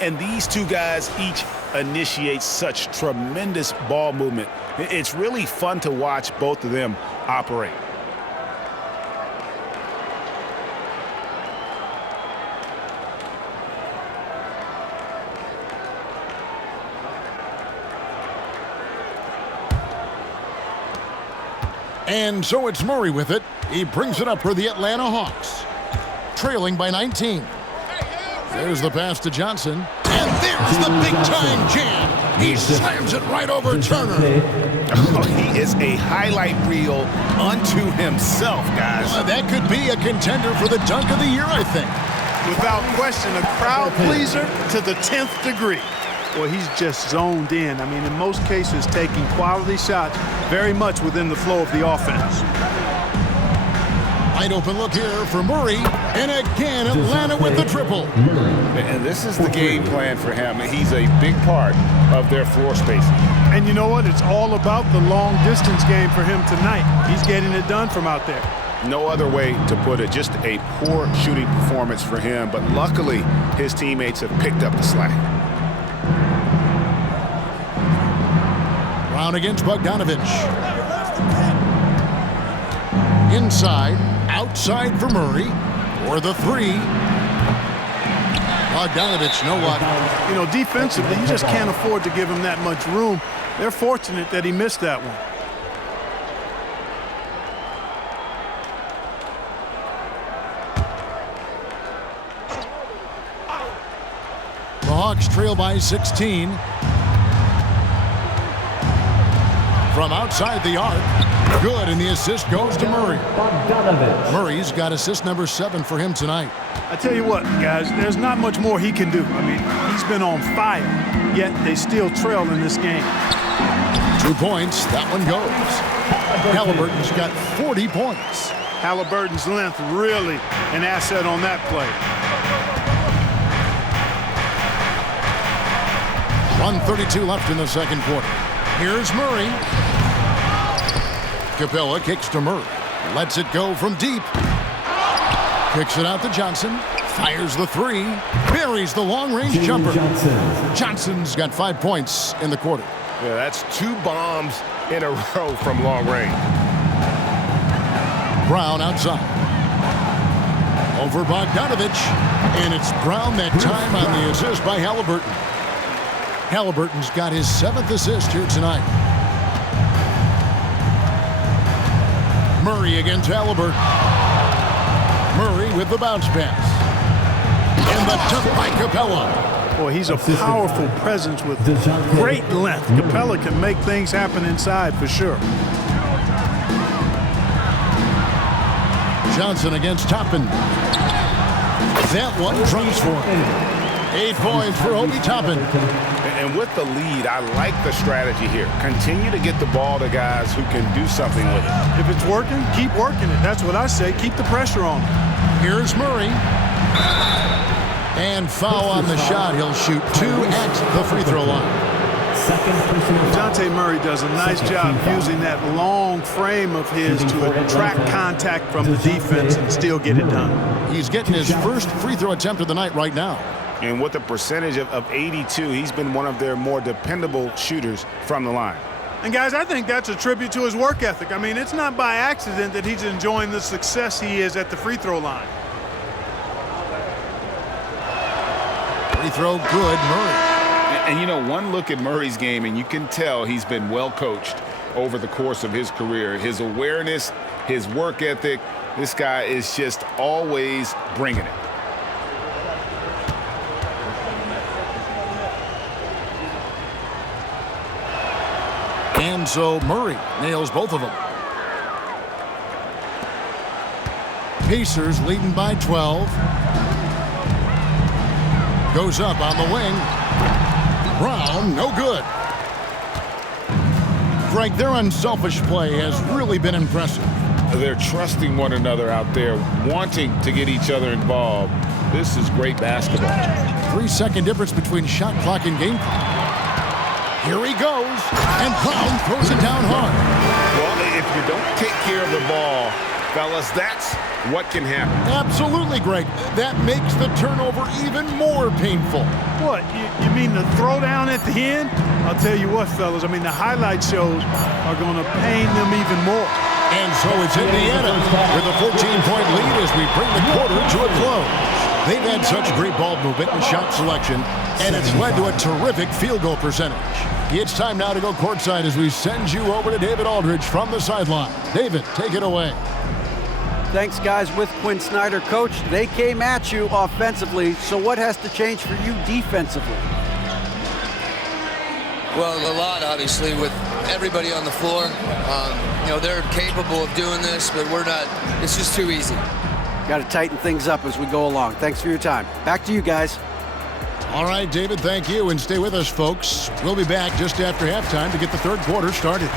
And these two guys each initiate such tremendous ball movement. It's really fun to watch both of them operate. And so it's Murray with it. He brings it up for the Atlanta Hawks. Trailing by 19. There's the pass to Johnson. And there's the big-time jam. He slams it right over Turner. Oh, he is a highlight reel unto himself, guys. That could be a contender for the dunk of the year, I think. Without question, a crowd pleaser to the 10th degree. Well, he's just zoned in. I mean, in most cases, taking quality shots very much within the flow of the offense. Wide open look here for Murray. And again, Atlanta with the triple. And this is the game plan for him. He's a big part of their floor spacing. And you know what? It's all about the long distance game for him tonight. He's getting it done from out there. No other way to put it. Just a poor shooting performance for him. But luckily, his teammates have picked up the slack. Brown against Bogdanovich. Inside, outside for Murray. For the three. Bogdanovich, no luck. You know, defensively, you just can't afford to give him that much room. They're fortunate that he missed that one. The Hawks trail by 16. From outside the arc, good, and the assist goes to Murray. Murray's got assist number 7 for him tonight. I tell you what, guys, there's not much more he can do. I mean, he's been on fire, yet they still trail in this game. 2 points, that one goes. Haliburton's got 40 points. Haliburton's length really an asset on that play. 1:32 left in the second quarter. Here's Murray. Capella kicks to Murray. Lets it go from deep. Kicks it out to Johnson. Fires the three. Buries the long-range jumper. Johnson's got 5 points in the quarter. Yeah, that's 2 bombs in a row from long range. Brown outside. Over Bogdanovich. And it's Brown that time on the assist by Haliburton. Haliburton's got his 7th assist here tonight. Murray against Haliburton. Murray with the bounce pass. And the dunk by Capella. Boy, he's a powerful presence with great length. Capella can make things happen inside for sure. Johnson against Toppin. That one trumps for him. 8 points for Obi Toppin. And with the lead, I like the strategy here. Continue to get the ball to guys who can do something with it. If it's working, keep working it. That's what I say. Keep the pressure on him. Here's Murray. And foul on the shot. He'll shoot 2 at the free throw line. Dejounte Murray does a nice job using that long frame of his to attract contact from the defense and still get it done. He's getting his first free throw attempt of the night right now. And with a percentage of 82, he's been one of their more dependable shooters from the line. And guys, I think that's a tribute to his work ethic. I mean, it's not by accident that he's enjoying the success he is at the free throw line. Free throw good, Murray. And you know, one look at Murray's game, and you can tell he's been well coached over the course of his career. His awareness, his work ethic, this guy is just always bringing it. And so Murray nails both of them. Pacers leading by 12. Goes up on the wing. Brown, no good. Greg, their unselfish play has really been impressive. They're trusting one another out there, wanting to get each other involved. This is great basketball. 3-second difference between shot clock and game clock. Here he goes, and Brown throws it down hard. Well, if you don't take care of the ball, fellas, that's what can happen. Absolutely, Greg. That makes the turnover even more painful. What, you mean the throwdown at the end? I'll tell you what, fellas, I mean, the highlight shows are going to pain them even more. And so it's Indiana with a 14-point lead as we bring the quarter to a close. They've had such great ball movement and shot selection, and it's led to a terrific field goal percentage. It's time now to go courtside as we send you over to David Aldridge from the sideline. David, take it away. Thanks, guys. With Quinn Snyder, Coach, they came at you offensively, so what has to change for you defensively? Well, a lot, obviously, with everybody on the floor. You know, they're capable of doing this, but we're not. It's just too easy. Got to tighten things up as we go along. Thanks for your time. Back to you guys. All right, David, thank you. And stay with us, folks. We'll be back just after halftime to get the third quarter started.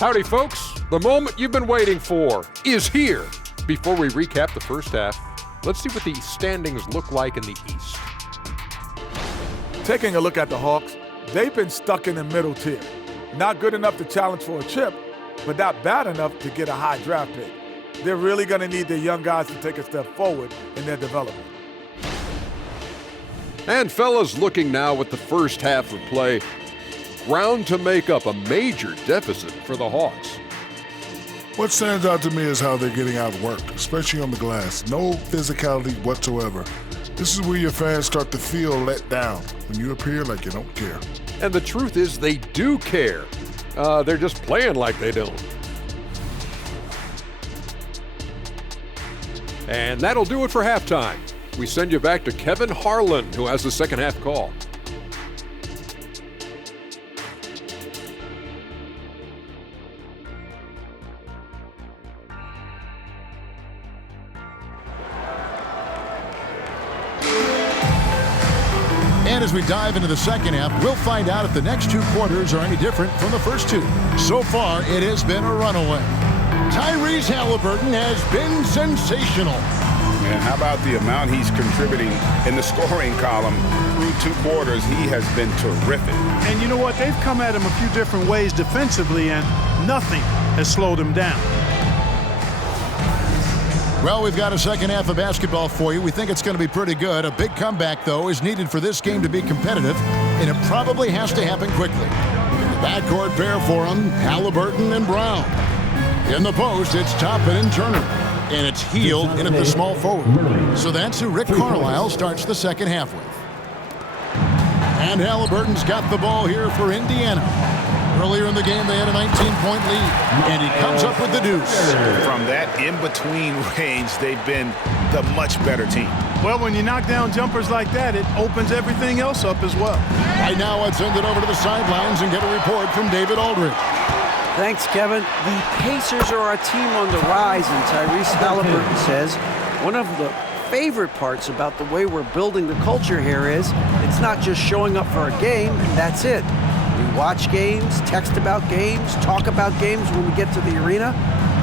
Howdy, folks. The moment you've been waiting for is here. Before we recap the first half, let's see what the standings look like in the East. Taking a look at the Hawks, they've been stuck in the middle tier. Not good enough to challenge for a chip, but not bad enough to get a high draft pick. They're really going to need their young guys to take a step forward in their development. And fellas, looking now at the first half of play, ground to make up a major deficit for the Hawks. What stands out to me is how they're getting outworked, especially on the glass. No physicality whatsoever. This is where your fans start to feel let down, when you appear like you don't care. And the truth is they do care. They're just playing like they don't. And that'll do it for halftime. We send you back to Kevin Harlan, who has the second half call. And as we dive into the second half, we'll find out if the next two quarters are any different from the first two. So far, it has been a runaway. Tyrese Haliburton has been sensational. And how about the amount he's contributing in the scoring column through 2 quarters? He has been terrific. And you know what? They've come at him a few different ways defensively, and nothing has slowed him down. Well, we've got a second half of basketball for you. We think it's going to be pretty good. A big comeback, though, is needed for this game to be competitive, and it probably has to happen quickly. The backcourt pair for them, Haliburton and Brown. In the post, it's Toppin and Turner, and it's Heald in at the small forward. So that's who Rick Carlisle starts the second half with. And Haliburton's got the ball here for Indiana. Earlier in the game, they had a 19-point lead, and he comes up with the deuce. From that in-between range, they've been the much better team. Well, when you knock down jumpers like that, it opens everything else up as well. Right now, let's send it over to the sidelines and get a report from David Aldridge. Thanks, Kevin. The Pacers are a team on the rise, and Tyrese Haliburton says one of the favorite parts about the way we're building the culture here is it's not just showing up for a game and that's it. We watch games, text about games, talk about games when we get to the arena.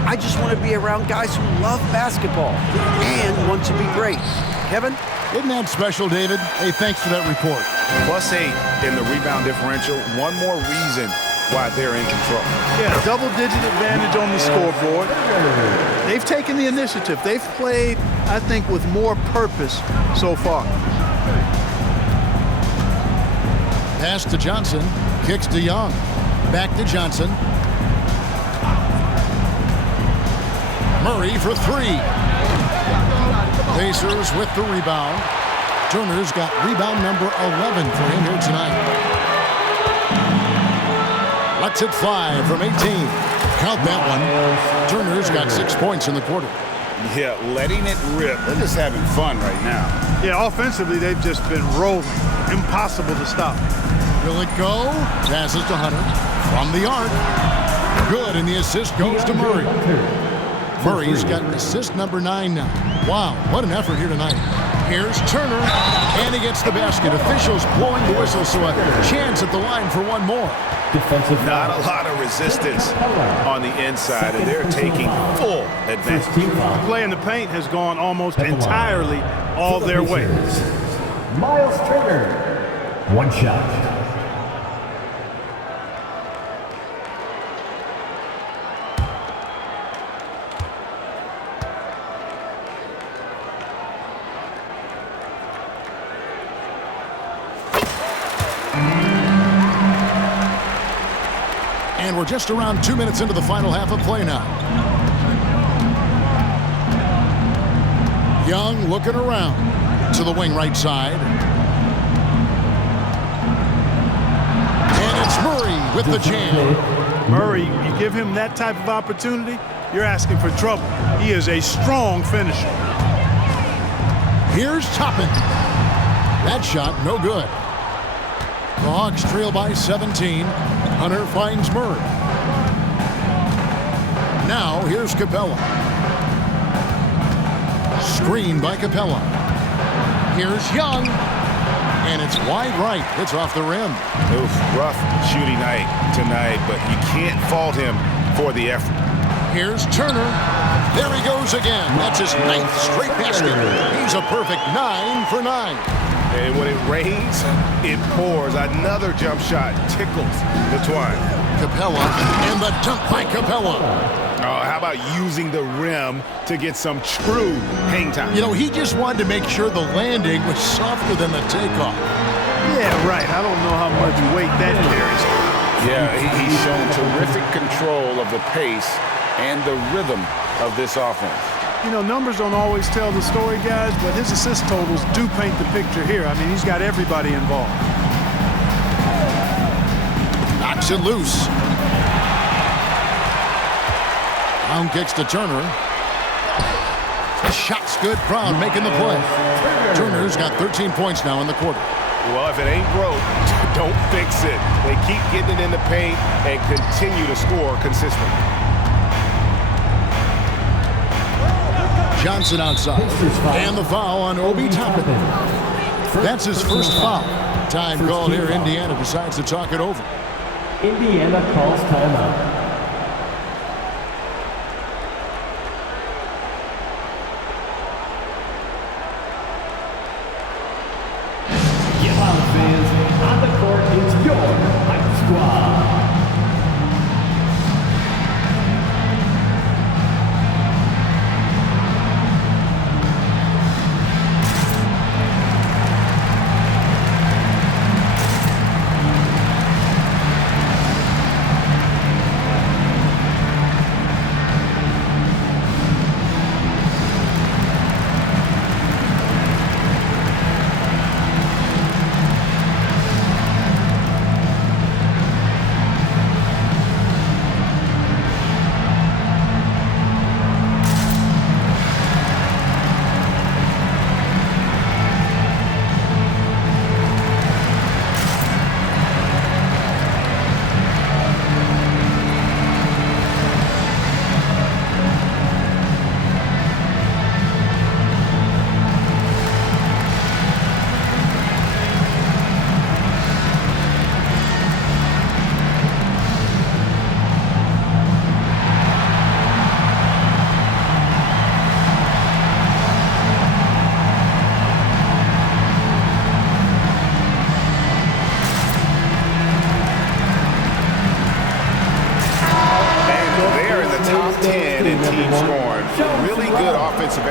I just want to be around guys who love basketball and want to be great. Kevin? Isn't that special, David? Hey, thanks for that report. +8 in the rebound differential. One more reason why they're in control. Yeah, double-digit advantage on the scoreboard. They've taken the initiative. They've played, I think, with more purpose so far. Pass to Johnson. Kicks to Young. Back to Johnson. Murray for three. Pacers with the rebound. Turner's got rebound number 11 for him here tonight. Lets it fly from 18. Count that one. Turner's got 6 points in the quarter. Yeah, letting it rip. They're just having fun right now. Yeah, offensively, they've just been rolling. Impossible to stop. Will it go? Passes to Hunter. From the arc. Good, and the assist goes to Murray. Murray's got assist number 9 now. Wow, what an effort here tonight. Here's Turner, and he gets the basket. Officials blowing the whistle, so a chance at the line for one more. Defensive Not a lot of resistance on the inside, and they're taking full advantage. The play in the paint has gone almost entirely all their way. Miles Turner, one shot. And we're just around 2 minutes into the final half of play now. Young looking around to the wing right side. And it's Murray with the jam. Murray, you give him that type of opportunity, you're asking for trouble. He is a strong finisher. Here's Toppin. That shot, no good. The Hawks trail by 17. Hunter finds Murray. Now here's Capella. Screen by Capella. Here's Young. And it's wide right. It's off the rim. Oof, rough shooting night tonight, but you can't fault him for the effort. Here's Turner. There he goes again. That's his 9th straight basket. He's a perfect 9 for 9. And when it rains, it pours. Another jump shot tickles the twine. Capella, and the dunk by Capella. Oh, how about using the rim to get some true hang time? You know, he just wanted to make sure the landing was softer than the takeoff. Yeah, right. I don't know how much weight that carries. Yeah, he's shown terrific control of the pace and the rhythm of this offense. You know, numbers don't always tell the story, guys, but his assist totals do paint the picture here. I mean, he's got everybody involved. Knocks it loose. Brown kicks to Turner. Shot's good. Brown making the play. Turner's got 13 points now in the quarter. Well, if it ain't broke, don't fix it. They keep getting it in the paint and continue to score consistently. Johnson outside. And the foul on Obi Toppin. That's his first foul. Time called here. Indiana decides to talk it over. Indiana calls timeout. Get on, fans. On the court is your Hype Squad.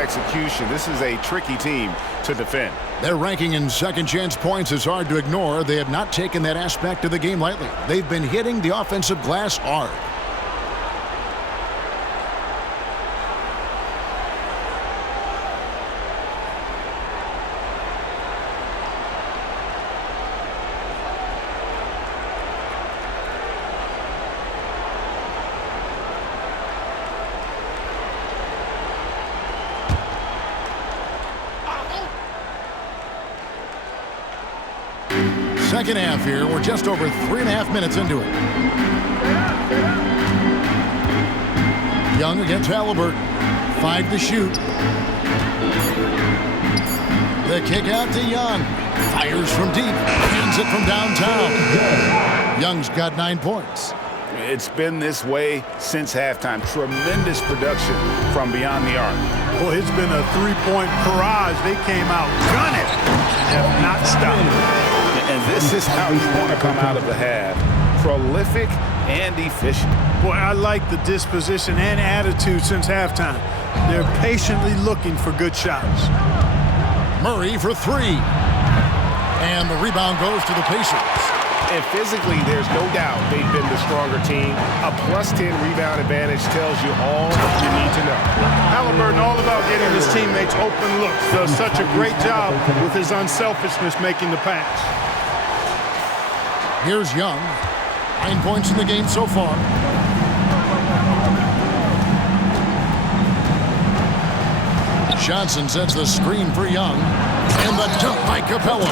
execution. This is a tricky team to defend. Their ranking in second chance points is hard to ignore. They have not taken that aspect of the game lightly. They've been hitting the offensive glass hard. Second half here. We're just over 3.5 minutes into it. Young against Haliburton. 5 to shoot. The kick out to Young. Fires from deep. Hands it from downtown. Young's got 9 points. It's been this way since halftime. Tremendous production from beyond the arc. Boy, it's been a three-point barrage. They came out gunning and have not stopped. And this is how you want to come out of the half. Prolific and efficient. Boy, I like the disposition and attitude since halftime. They're patiently looking for good shots. Murray for 3. And the rebound goes to the Pacers. And physically, there's no doubt they've been the stronger team. A +10 rebound advantage tells you all you need to know. Haliburton all about getting his teammates open looks. Does such a great job with his unselfishness making the pass. Here's Young. 9 points in the game so far. Johnson sets the screen for Young. And the dunk by Capella.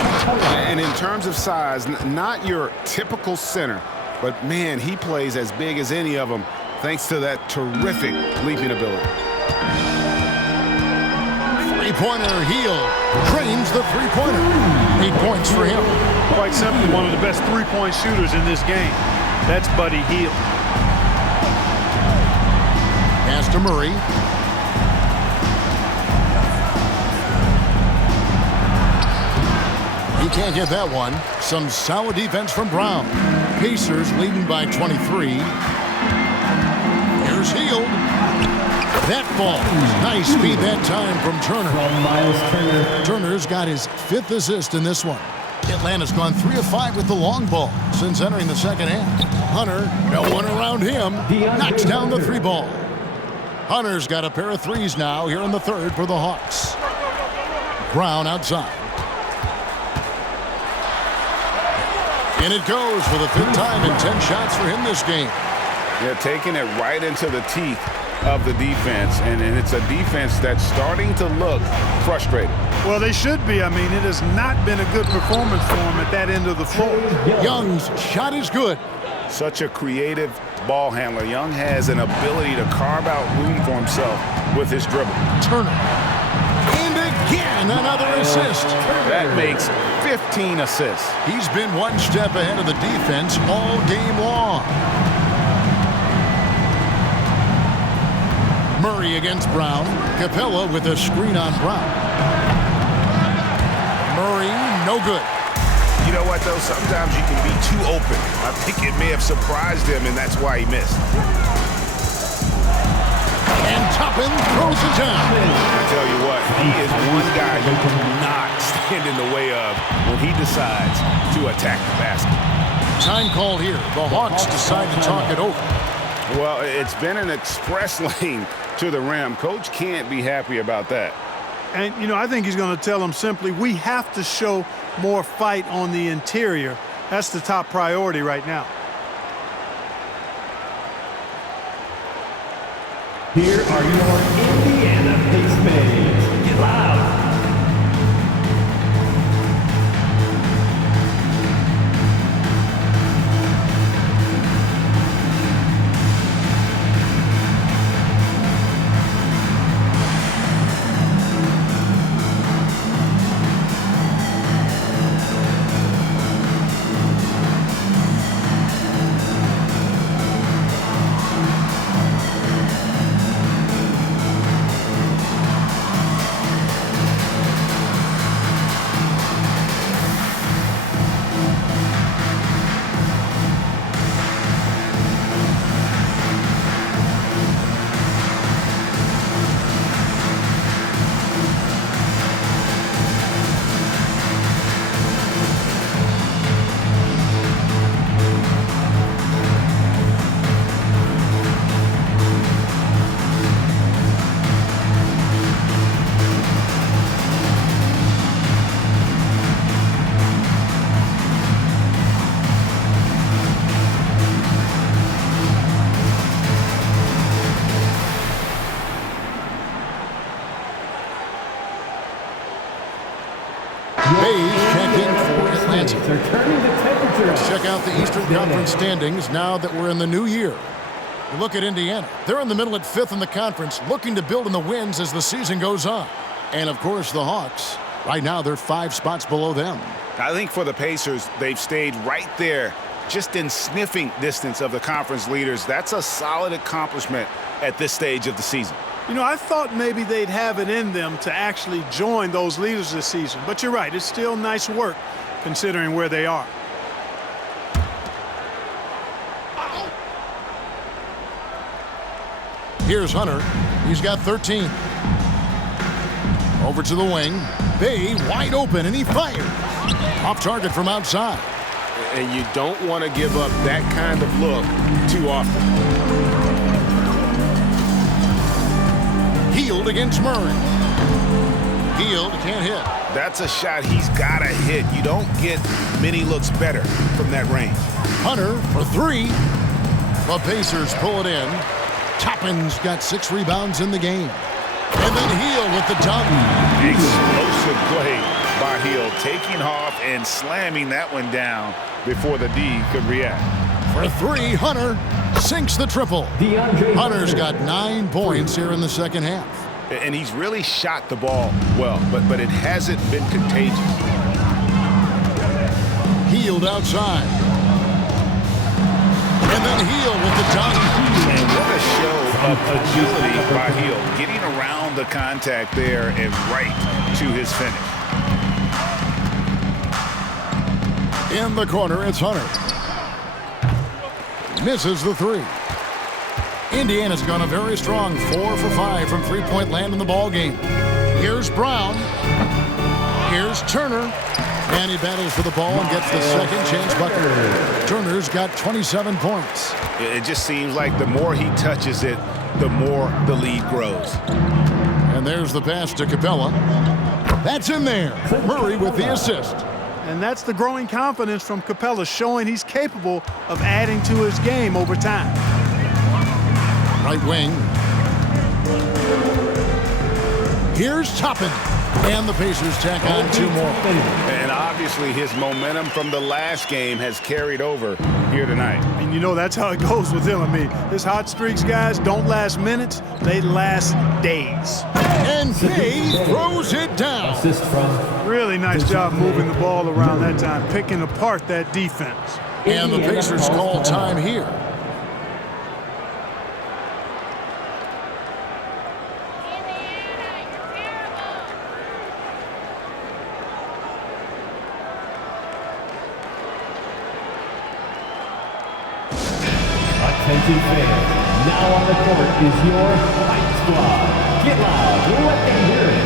And in terms of size, not your typical center, but man, he plays as big as any of them thanks to that terrific leaping ability. Three-pointer, Heel drains the three-pointer. 8 points for him. Quite simply, one of the best three-point shooters in this game. That's Buddy Hield. Pass to Murray. He can't get that one. Some solid defense from Brown. Pacers leading by 23. Here's Hield. That ball. Nice speed that time from Turner. Turner's got his 5th assist in this one. Atlanta's gone 3 of 5 with the long ball since entering the second half. Hunter, no one around him, knocks down the 3 ball. Hunter's got a pair of 3s now here in the third for the Hawks. Brown outside. And it goes for the 5th time in 10 shots for him this game. They're taking it right into the teeth of the defense, and it's a defense that's starting to look frustrated. Well, they should be. I mean, it has not been a good performance for them at that end of the floor. Young's shot is good. Such a creative ball handler. Young has an ability to carve out room for himself with his dribble. Turner. And again, another assist. That makes 15 assists. He's been one step ahead of the defense all game long. Murray against Brown. Capella with a screen on Brown. Murray, no good. You know what, though? Sometimes you can be too open. I think it may have surprised him, and that's why he missed. And Toppin throws it down. I tell you what, he is one guy you cannot stand in the way of when he decides to attack the basket. Time called here. The Hawks decide to talk it over. Well, it's been an express lane to the rim. Coach can't be happy about that. And, you know, I think he's going to tell them simply, we have to show more fight on the interior. That's the top priority right now. Here are your Indiana Pacers. Get loud. Johnson. Let's check out the Eastern Conference standings now that we're in the new year. Look at Indiana. They're in the middle at 5th in the conference, looking to build in the wins as the season goes on. And, of course, the Hawks. Right now, they're 5 spots below them. I think for the Pacers, they've stayed right there, just in sniffing distance of the conference leaders. That's a solid accomplishment at this stage of the season. You know, I thought maybe they'd have it in them to actually join those leaders this season. But you're right, it's still nice work considering where they are. Here's Hunter. He's got 13. Over to the wing. Bay wide open, and he fires. Off target from outside. And you don't want to give up that kind of look too often. Healed against Murray. Healed, can't hit. That's a shot he's got to hit. You don't get many looks better from that range. Hunter for 3. The Pacers pull it in. Toppin's got 6 rebounds in the game. And then Hield with the dunk. Explosive play by Hield, taking off and slamming that one down before the D could react. For 3, Hunter sinks the triple. Hunter's got 9 points here in the second half. And he's really shot the ball well, but it hasn't been contagious. Hield outside. And then Hield with the dunk. And what a show of agility by Hield, getting around the contact there and right to his finish. In the corner, it's Hunter. Misses the 3. Indiana's gone a very strong 4 for 5 from three-point land in the ball game. Here's Brown. Here's Turner. And he battles for the ball and gets the second chance bucket. Turner's got 27 points. It just seems like the more he touches it, the more the lead grows. And there's the pass to Capella. That's in there. Murray with the assist. And that's the growing confidence from Capella, showing he's capable of adding to his game over time. Right wing. Here's Toppin. And the Pacers tack on 2 more. And obviously his momentum from the last game has carried over here tonight. And you know that's how it goes with him. I mean, his hot streaks, guys, don't last minutes. They last days. And Bay throws it down. Really nice job moving the ball around that time, picking apart that defense. And the Pacers call time here. Attention fans, now on the court is your Fight Squad. Get loud, let them hear it.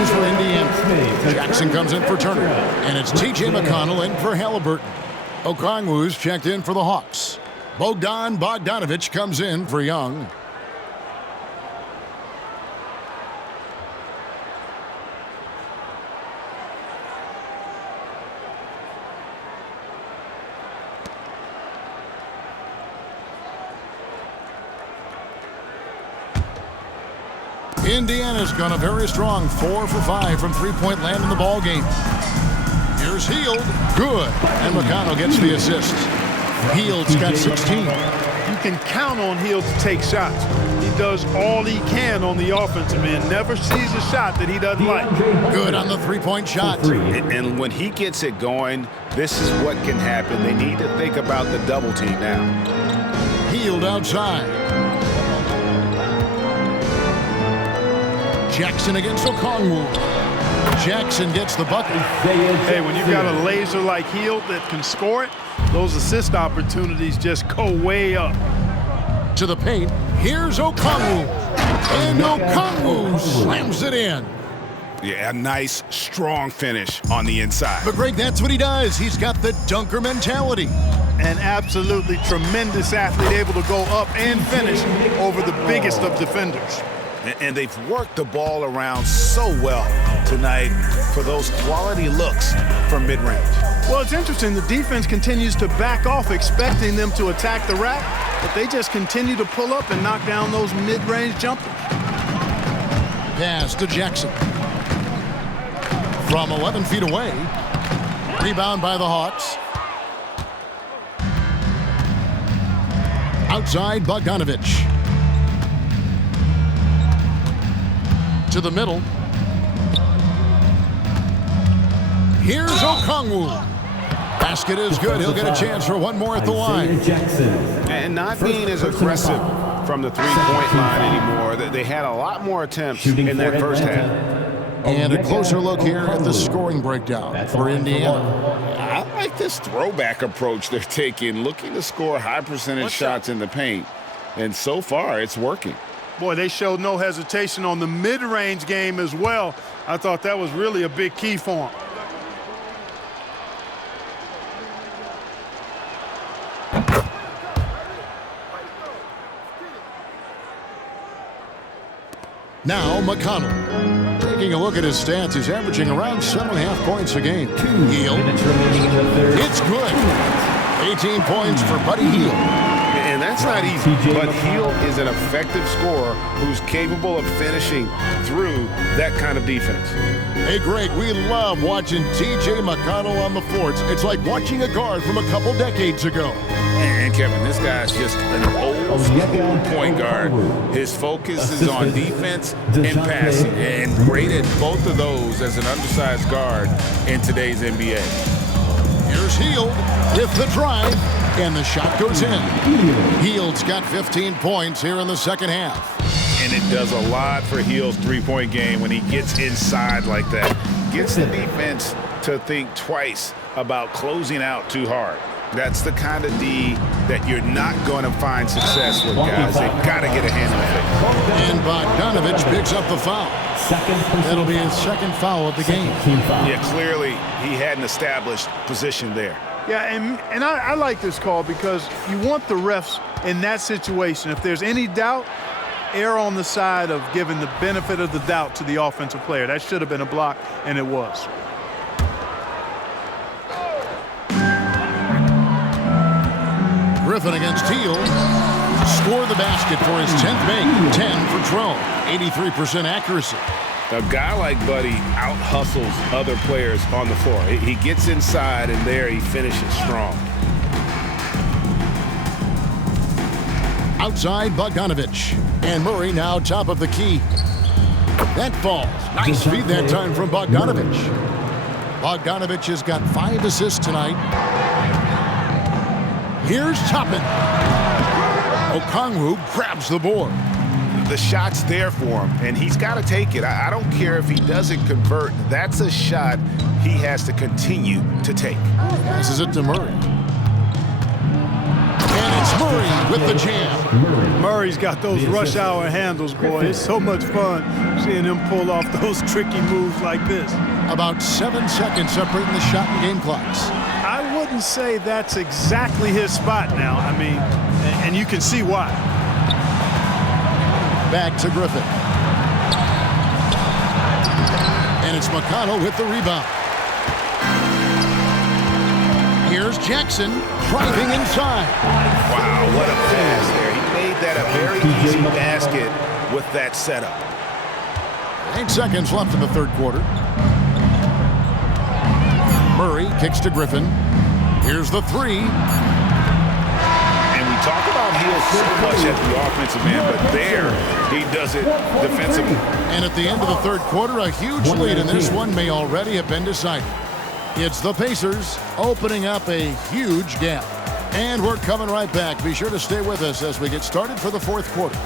For Indiana. Jackson comes in for Turner. And it's T.J. McConnell in for Haliburton. Okongwu's checked in for the Hawks. Bogdanovich comes in for Young. Indiana's gone a very strong 4 for 5 from three-point land in the ball game. Here's Hield. Good. And McConnell gets the assist. Hield's got 16. You can count on Hield to take shots. He does all he can on the offensive end. Never sees a shot that he doesn't like. Good on the three-point shot. And when he gets it going, this is what can happen. They need to think about the double team now. Hield outside. Jackson against Okongwu. Jackson gets the bucket. Hey, when you've got a laser like Hield that can score it, those assist opportunities just go way up. To the paint, here's Okongwu. And Okongwu slams it in. Yeah, a nice, strong finish on the inside. But Greg, that's what he does. He's got the dunker mentality. An absolutely tremendous athlete, able to go up and finish over the biggest of defenders. And they've worked the ball around so well tonight for those quality looks from mid-range. Well, it's interesting. The defense continues to back off, expecting them to attack the rack, but they just continue to pull up and knock down those mid-range jumpers. Pass to Jackson. From 11 feet away. Rebound by the Hawks. Outside, Bogdanovich. To the middle. Here's Okongwu. Basket is good. He'll get a chance for one more at the line. And not being as aggressive from the three-point line anymore. They had a lot more attempts in that first half. And a closer look here at the scoring breakdown for Indiana. I like this throwback approach they're taking, looking to score high percentage shots in the paint. And so far, it's working. Boy, they showed no hesitation on the mid-range game as well. I thought that was really a big key for them. Now McConnell. Taking a look at his stats, he's averaging around 7.5 points a game. Hield. It's good. 18 points for Buddy Hield. And that's not easy, but Hield is an effective scorer who's capable of finishing through that kind of defense. Hey, Greg, we love watching T.J. McConnell on the floor. It's like watching a guard from a couple decades ago. And Kevin, this guy's just an old school point guard. His focus is on defense and passing, and great at both of those as an undersized guard in today's NBA. Here's Hield with the drive, and the shot goes in. Hield's got 15 points here in the second half. And it does a lot for Hield's three-point game when he gets inside like that. Gets the defense to think twice about closing out too hard. That's the kind of D that you're not going to find success with, guys. They've got to get a hand on it. And Bogdanovich picks up the foul. That'll be his second foul of the game. Yeah, clearly he had an established position there. Yeah, and I like this call because you want the refs in that situation. If there's any doubt, err on the side of giving the benefit of the doubt to the offensive player. That should have been a block, and it was. Griffin against Hield. Score the basket for his 10th make. 10 for Trae. 83% accuracy. A guy like Buddy out-hustles other players on the floor. He gets inside, and there he finishes strong. Outside, Bogdanovich. And Murray now top of the key. That falls. Nice feed that time from Bogdanovich. Bogdanovich has got 5 assists tonight. Here's Toppin. Okongwu grabs the board. The shot's there for him, and he's got to take it. I don't care if he doesn't convert. That's a shot he has to continue to take. Passes it to Murray. And it's Murray with the jam. Murray's got those rush hour handles, boy. It's so much fun seeing him pull off those tricky moves like this. About 7 seconds separating the shot and game clocks. I wouldn't say that's exactly his spot now. I mean, and you can see why. Back to Griffin. And it's McConnell with the rebound. Here's Jackson driving inside. Wow, what a pass there. He made that a very easy basket with that setup. 8 seconds left in the third quarter. Murray kicks to Griffin. Here's the three. And we talk about Hill so much at the offensive end, but there he does it defensively. And at the end of the third quarter, a huge lead in this one may already have been decided. It's the Pacers opening up a huge gap. And we're coming right back. Be sure to stay with us as we get started for the fourth quarter.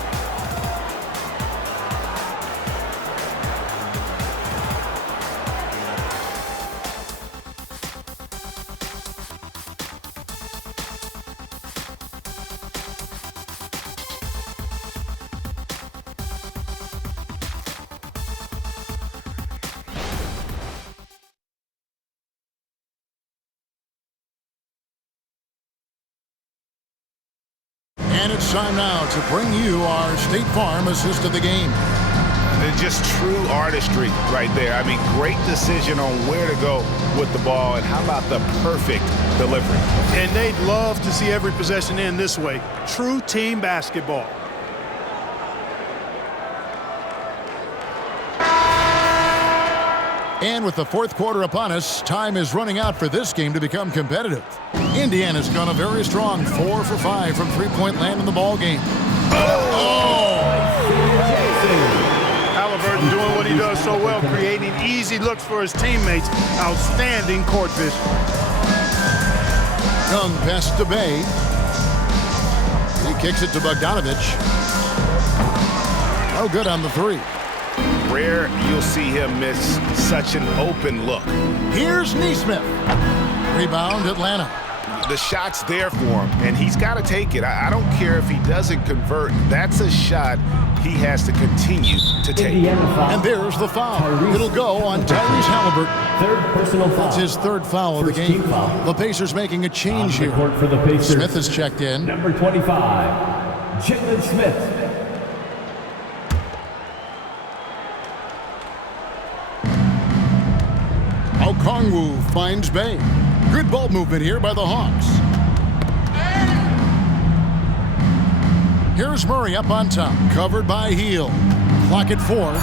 And it's time now to bring you our State Farm assist of the game. It's just true artistry right there. I mean, great decision on where to go with the ball, and how about the perfect delivery? And they'd love to see every possession end this way. True team basketball. And with the fourth quarter upon us, time is running out for this game to become competitive. Indiana's gone a very strong 4 for 5 from three-point land in the ball game. Haliburton doing what he does so well, creating easy looks for his teammates. Outstanding court vision. Young pass to Bay. He kicks it to Bogdanovich. Oh, good on the three. Rare you'll see him miss such an open look. Here's Nesmith. Rebound, Atlanta. The shot's there for him, and he's got to take it. I don't care if he doesn't convert. That's a shot he has to continue to take. And there's the foul. Tyrese. It'll go on Tyrese Haliburton. Third personal foul. That's his third foul of the game. The Pacers making a change here. For the Pacers. Smith is checked in. Number 25, Jalen Smith. Okongwu finds Bay. Good ball movement here by the Hawks. Here's Murray up on top, covered by Hill. Clock at 4.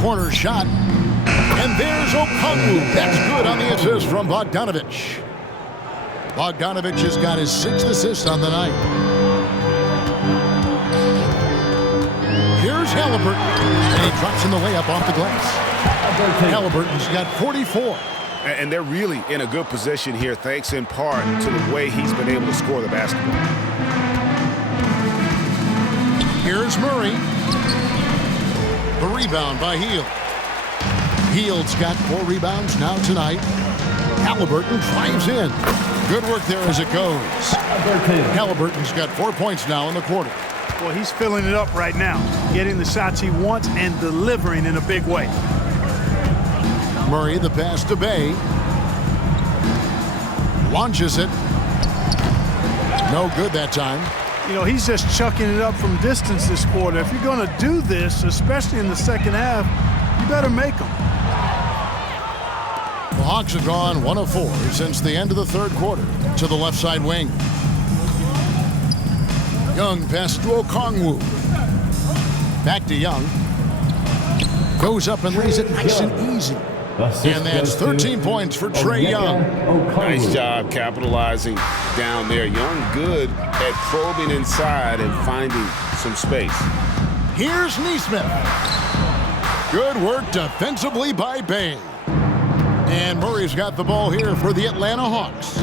Corner shot. And there's Okongwu. That's good on the assist from Bogdanovich. Bogdanovich has got his 6th assist on the night. Here's Haliburton. And he drops in the layup off the glass. Haliburton's got 44. And they're really in a good position here, thanks in part to the way he's been able to score the basketball. Here's Murray. The rebound by Hill. Hill's got 4 rebounds now tonight. Haliburton drives in. Good work there as it goes. Haliburton's got 4 points now in the quarter. Well, he's filling it up right now, getting the shots he wants and delivering in a big way. Murray, the pass to Bay. Launches it. No good that time. You know, he's just chucking it up from distance this quarter. If you're going to do this, especially in the second half, you better make them. The Hawks have gone 1 of 4 since the end of the third quarter to the left side wing. Young pass to Okongwu. Back to Young. Goes up and lays it nice and easy. And that's 13 points for Trae Young. Nice job capitalizing down there. Young good at probing inside and finding some space. Here's Nesmith. Good work defensively by Bay. And Murray's got the ball here for the Atlanta Hawks.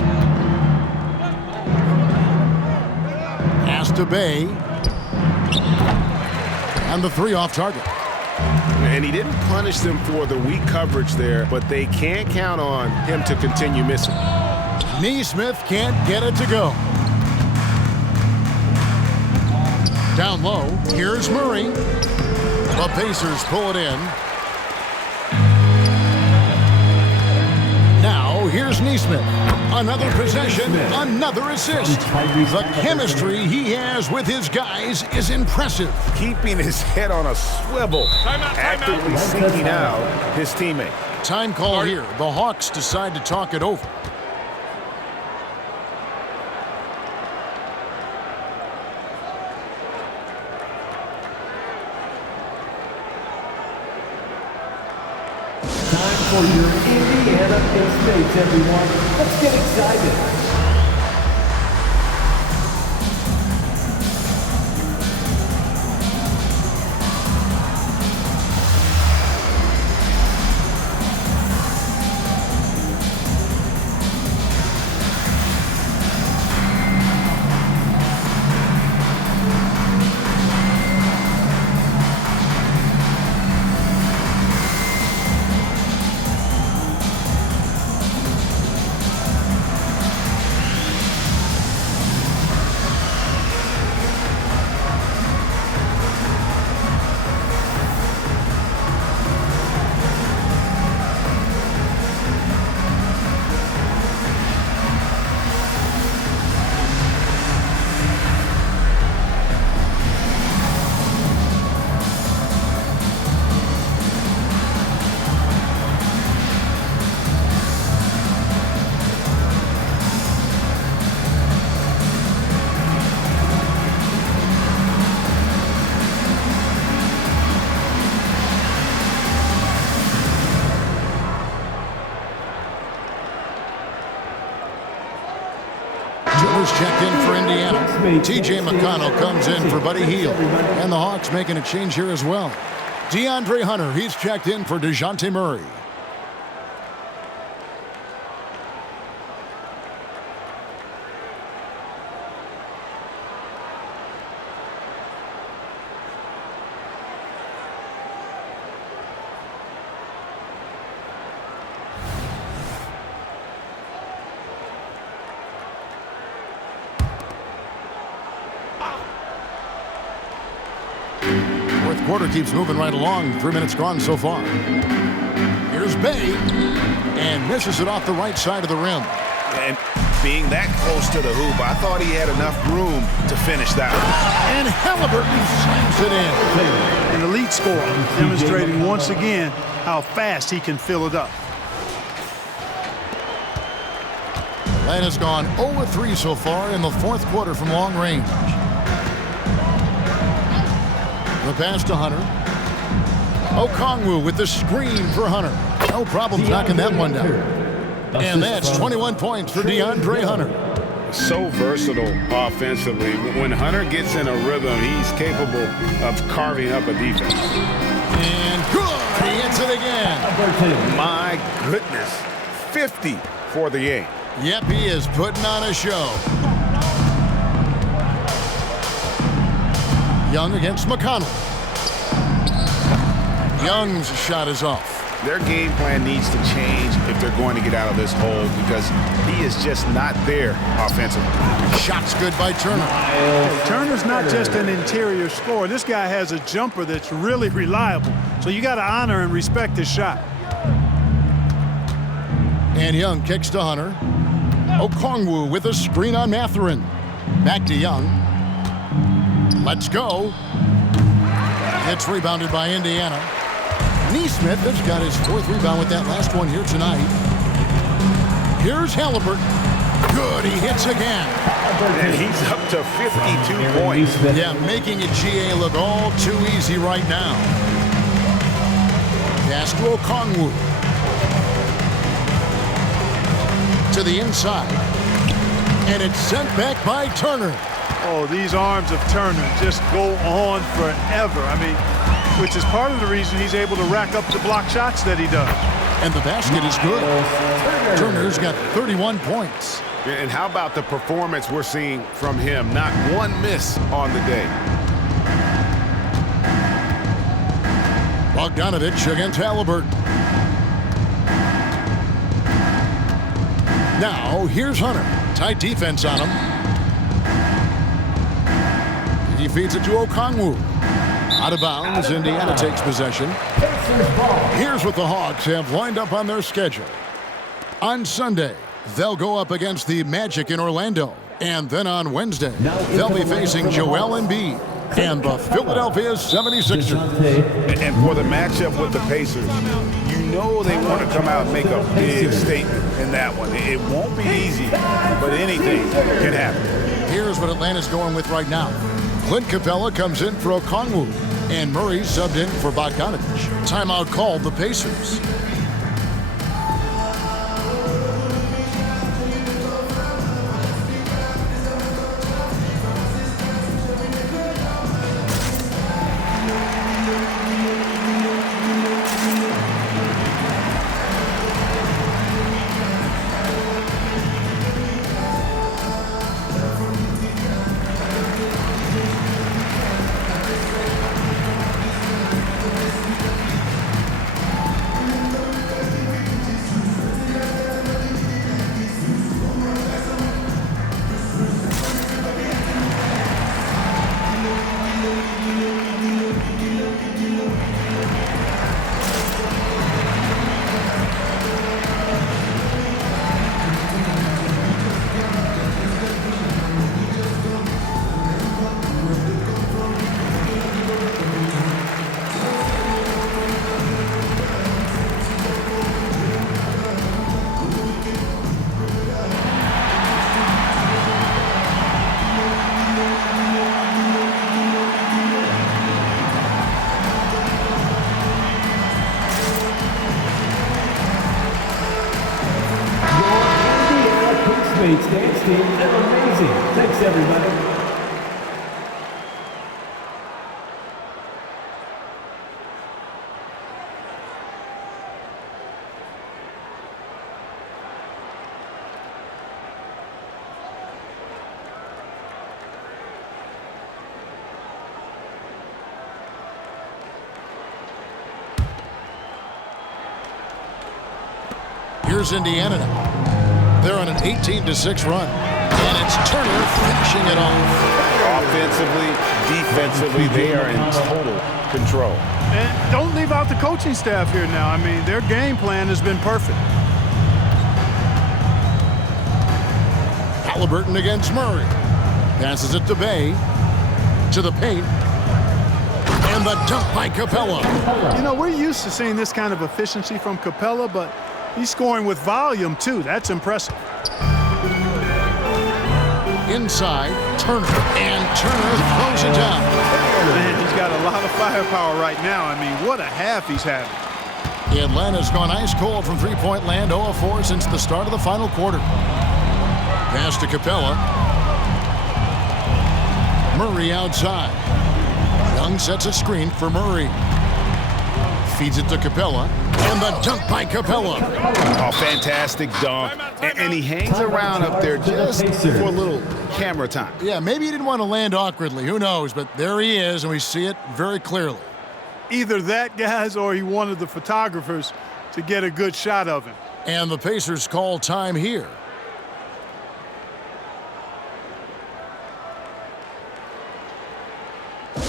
Pass to Bay. And the 3 off target. And he didn't punish them for the weak coverage there, but they can't count on him to continue missing. Nesmith can't get it to go. Down low, here's Murray. The Pacers pull it in. Now, here's Nesmith. Another possession, another assist. The chemistry he has with his guys is impressive. Keeping his head on a swivel, actively seeking out his teammate. Time call here. The Hawks decide to talk it over. Time for your Indiana Estates, everyone. Let's get excited. Checked in for Indiana. T.J. McConnell comes in for Buddy Hield. And the Hawks making a change here as well. DeAndre Hunter, he's checked in for DeJounte Murray. Quarter keeps moving right along. 3 minutes gone so far. Here's Bay, and misses it off the right side of the rim. And being that close to the hoop, I thought he had enough room to finish that one. And Haliburton slams it in. An elite scorer, demonstrating once again how fast he can fill it up. Atlanta's gone 0-3 so far in the fourth quarter from long range. The pass to Hunter. Okongwu with the screen for Hunter. No problem knocking that one down. And that's 21 points for DeAndre Hunter. So versatile offensively. When Hunter gets in a rhythm, he's capable of carving up a defense. And good. He hits it again. My goodness. 50 for the game. Yep, he is putting on a show. Young against McConnell. Young's shot is off. Their game plan needs to change if they're going to get out of this hole because he is just not there offensively. Shot's good by Turner. Turner's not just an interior scorer. This guy has a jumper that's really reliable. So you got to honor and respect his shot. And Young kicks to Hunter. Okongwu with a screen on Mathurin. Back to Young. Let's go. It's rebounded by Indiana. Neesmith has got his fourth rebound with that last one here tonight. Here's Haliburton. Good, he hits again. And he's up to 52 points. Yeah, making it GA look all too easy right now. Pass to Okongwu. To the inside. And it's sent back by Turner. Oh, these arms of Turner just go on forever. I mean, which is part of the reason he's able to rack up the block shots that he does. And the basket is good. Turner's got 31 points. And how about the performance we're seeing from him? Not one miss on the day. Bogdanovich against Haliburton. Now, here's Hunter. Tight defense on him. He feeds it to Okongwu. Out of bounds, Indiana takes possession. Here's what the Hawks have lined up on their schedule. On Sunday, they'll go up against the Magic in Orlando. And then on Wednesday, they'll be facing Joel Embiid and the Philadelphia 76ers. And for the matchup with the Pacers, you know they want to come out and make a big statement in that one. It won't be easy, but anything can happen. Here's what Atlanta's going with right now. Clint Capella comes in for Okongwu, and Murray subbed in for Bogdanovich. Timeout called the Pacers. Great stance team, they're amazing. Thanks, everybody. Here's Indiana now. They're on an 18-6 run. And it's Turner finishing it off. Offensively, defensively, they are in total control. And don't leave out the coaching staff here now. I mean, their game plan has been perfect. Haliburton against Murray. Passes it to Bay. To the paint. And the dunk by Capella. You know, we're used to seeing this kind of efficiency from Capella, but he's scoring with volume, too. That's impressive. Inside, Turner. And Turner throws it down. Man, he's got a lot of firepower right now. I mean, what a half he's having. Atlanta's gone ice cold from three-point land, 0 of 4 since the start of the final quarter. Pass to Capella. Murray outside. Young sets a screen for Murray. Feeds it to Capella. And the dunk by Capella. Oh, fantastic dunk. And he hangs around up there just for a little camera time. Yeah, maybe he didn't want to land awkwardly. Who knows? But there he is, and we see it very clearly. Either that, guys, or he wanted the photographers to get a good shot of him. And the Pacers call time here. The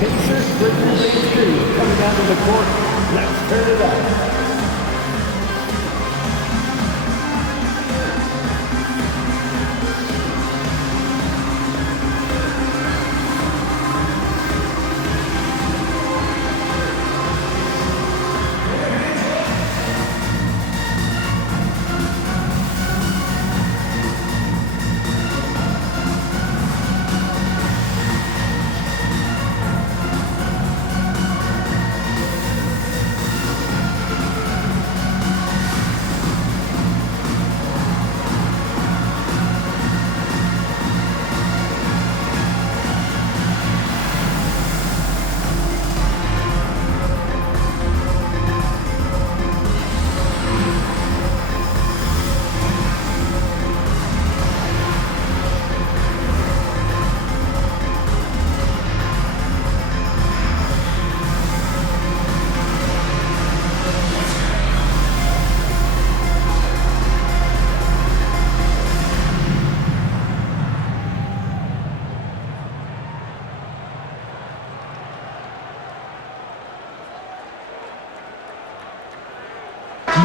Pacers bring the crew coming down to the court. Let's turn it up.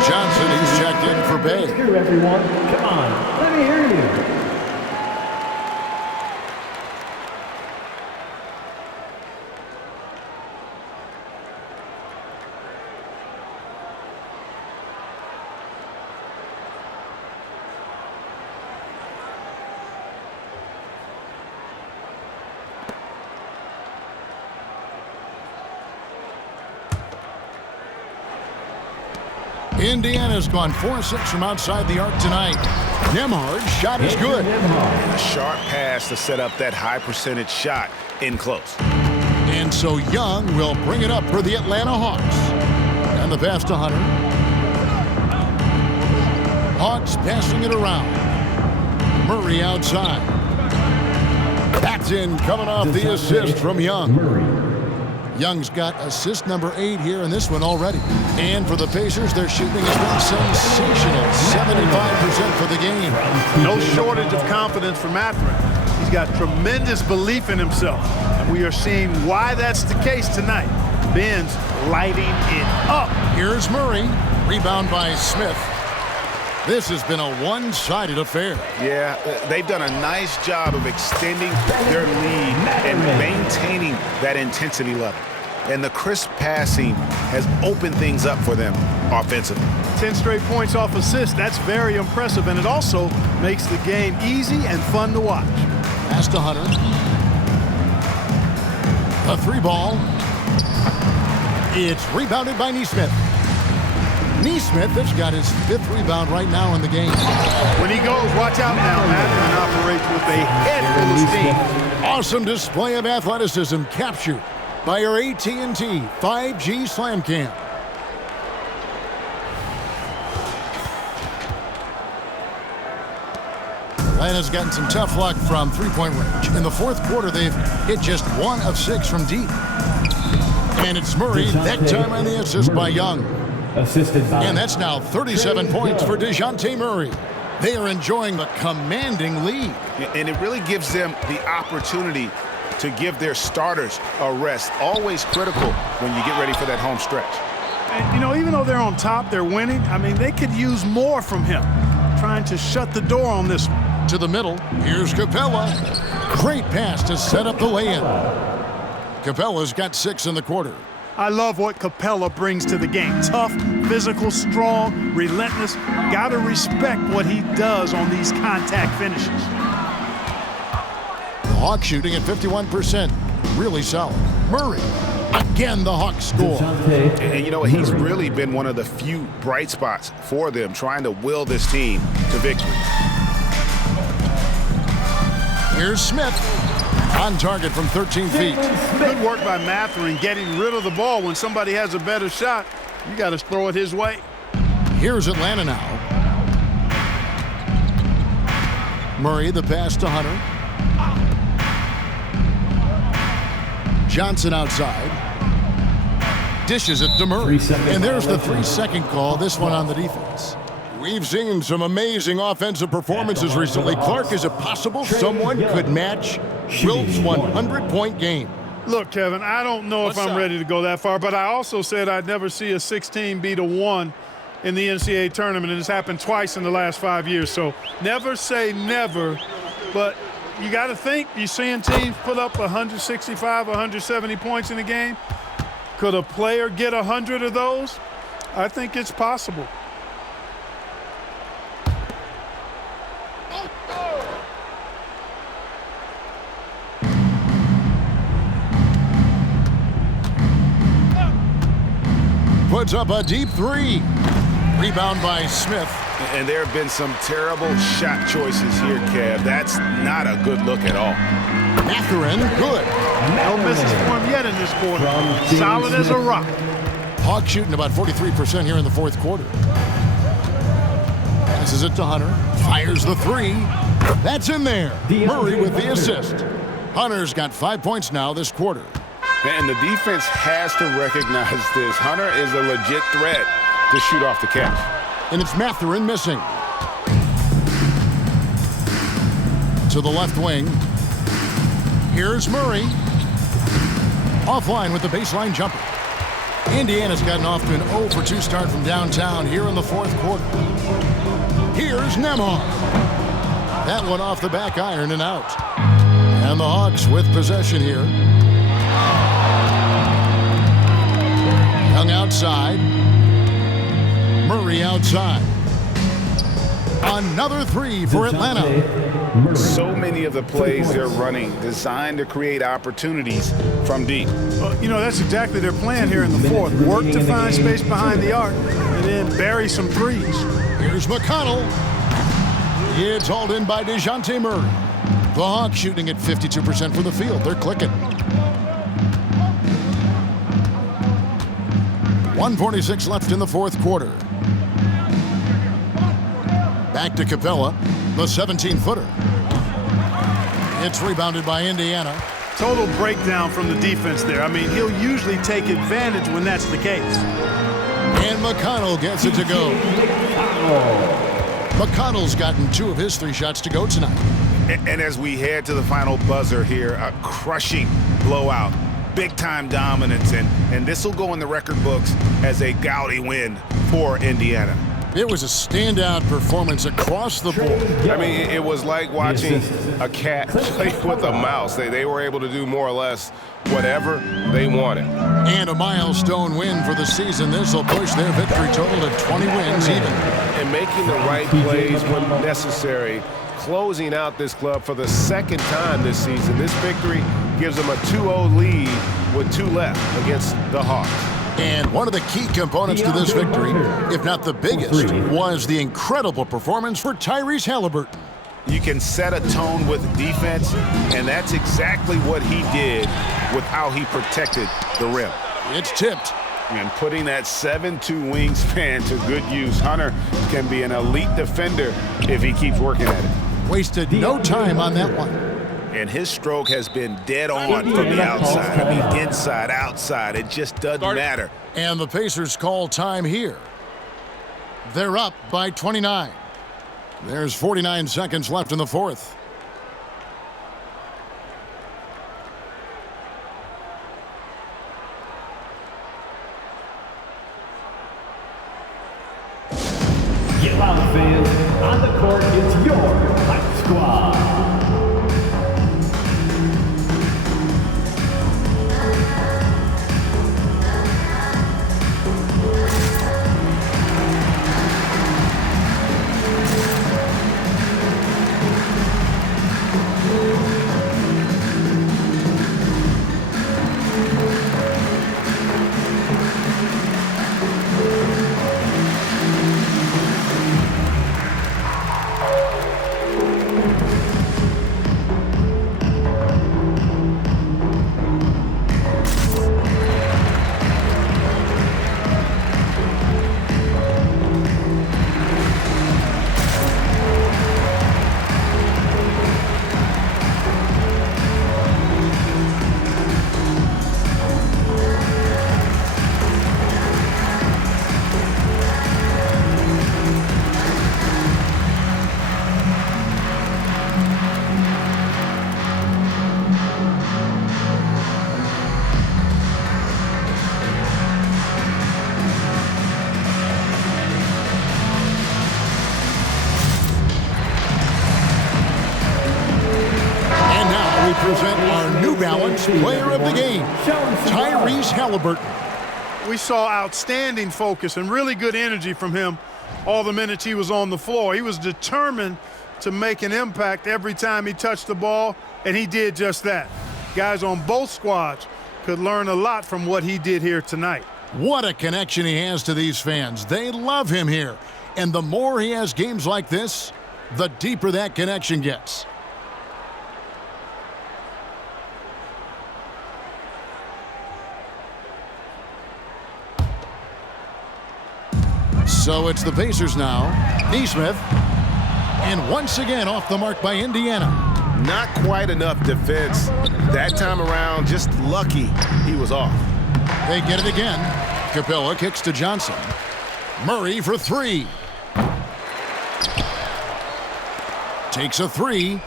Johnson, he's checked in for Bay. Here, everyone. Come on. Let me hear you. Indiana's gone 4-6 from outside the arc tonight. Nembhard's shot is good. A sharp pass to set up that high percentage shot in close. And so Young will bring it up for the Atlanta Hawks. And the pass to Hunter. Hawks passing it around. Murray outside. Backed in, coming off the assist from Young. Young's got assist number 8 here in this one already. And for the Pacers, their shooting has been sensational. 75% for the game. No shortage of confidence from Mathurin. He's got tremendous belief in himself. And we are seeing why that's the case tonight. Ben's lighting it up. Here's Murray. Rebound by Smith. This has been a one-sided affair. Yeah, they've done a nice job of extending their lead and maintaining that intensity level. And the crisp passing has opened things up for them offensively. 10 straight points off assists. That's very impressive, and it also makes the game easy and fun to watch. Pass to Hunter. A 3 ball. It's rebounded by Nesmith. Neesmith has got his 5th rebound right now in the game. When he goes, watch out now. Mathurin operates with a head full of steam. Awesome display of athleticism captured by our AT&T 5G Slam Cam. Atlanta's gotten some tough luck from three-point range. In the 4th quarter, they've hit just 1 of 6 from deep. And it's Murray, that time on the assist by Young. And that's now 37 points for DeJounte Murray. They are enjoying the commanding lead. And it really gives them the opportunity to give their starters a rest. Always critical when you get ready for that home stretch. And, you know, even though they're on top, they're winning. I mean, they could use more from him. Trying to shut the door on this one. To the middle, here's Capella. Great pass to set up the lay-in. Capella's got 6 in the quarter. I love what Capella brings to the game. Tough, physical, strong, relentless. Got to respect what he does on these contact finishes. The Hawks shooting at 51%. Really solid. Murray. Again, the Hawks score. And you know, he's really been one of the few bright spots for them, trying to will this team to victory. Here's Smith. On target from 13 feet. Good work by Mathurin getting rid of the ball. When somebody has a better shot, you got to throw it his way. Here's Atlanta now. Murray, the pass to Hunter. Johnson outside. Dishes it to Murray. And there's the 3-second call, this one on the defense. We've seen some amazing offensive performances recently. Clark, is it possible someone could match Wilt's 100-point game? Look, Kevin, I don't know if I'm ready to go that far, but I also said I'd never see a 16 beat a 1 in the NCAA tournament, and it's happened twice in the last 5 years. So never say never, but you got to think, you're seeing teams put up 165, 170 points in a game. Could a player get 100 of those? I think it's possible. Puts up a deep 3. Rebound by Smith. And there have been some terrible shot choices here, Kev. That's not a good look at all. Mathurin, good. No misses for him yet in this quarter. Solid as a rock. Hawks shooting about 43% here in the 4th quarter. Passes it to Hunter. Fires the 3. That's in there. Murray with the assist. Hunter's got 5 points now this quarter. And the defense has to recognize this. Hunter is a legit threat to shoot off the catch. And it's Mathurin missing. To the left wing. Here's Murray. Offline with the baseline jumper. Indiana's gotten off to an 0 for 2 start from downtown here in the 4th quarter. Here's Nembhard. That one off the back iron and out. And the Hawks with possession here. Young outside. Murray outside. Another 3 for Atlanta. So many of the plays they're running designed to create opportunities from deep. Well, you know, that's exactly their plan here in the 4th. Work to find space behind the arc and then bury some threes. Here's McConnell. It's hauled in by DeJounte Murray. The Hawks shooting at 52% from the field. They're clicking. 1:46 left in the 4th quarter. Back to Capella, the 17-footer. It's rebounded by Indiana. Total breakdown from the defense there. I mean, he'll usually take advantage when that's the case. And McConnell gets it to go. McConnell's gotten 2 of his 3 shots to go tonight. And as we head to the final buzzer here, a crushing blowout. Big-time dominance, and this will go in the record books as a gaudy win for Indiana. It was a standout performance across the board. I mean, it was like watching a cat play with a mouse. They were able to do more or less whatever they wanted. And a milestone win for the season. This will push their victory total to 20 wins even. And making the right plays when necessary, closing out this club for the 2nd time this season. This victory gives them a 2-0 lead with 2 left against the Hawks. And one of the key components to this victory, if not the biggest, was the incredible performance for Tyrese Haliburton. You can set a tone with defense, and that's exactly what he did with how he protected the rim. It's tipped. And putting that 7'2" wingspan to good use, Hunter can be an elite defender if he keeps working at it. Wasted no time on that one. And his stroke has been dead on from the outside. I mean, inside, outside, it just doesn't matter. And the Pacers call time here. They're up by 29. There's 49 seconds left in the fourth. Get loud, fans. On the court, it's your Hype Squad. Present our New Balance Player of the Game, Tyrese Haliburton. We saw outstanding focus and really good energy from him all the minutes he was on the floor. He was determined to make an impact every time he touched the ball, and he did just that. Guys on both squads could learn a lot from what he did here tonight. What a connection he has to these fans. They love him here. And the more he has games like this, the deeper that connection gets. So it's the Pacers now. Nesmith. And once again off the mark by Indiana. Not quite enough defense. That time around, just lucky he was off. They get it again. Capella kicks to Johnson. Murray for three. Takes a three.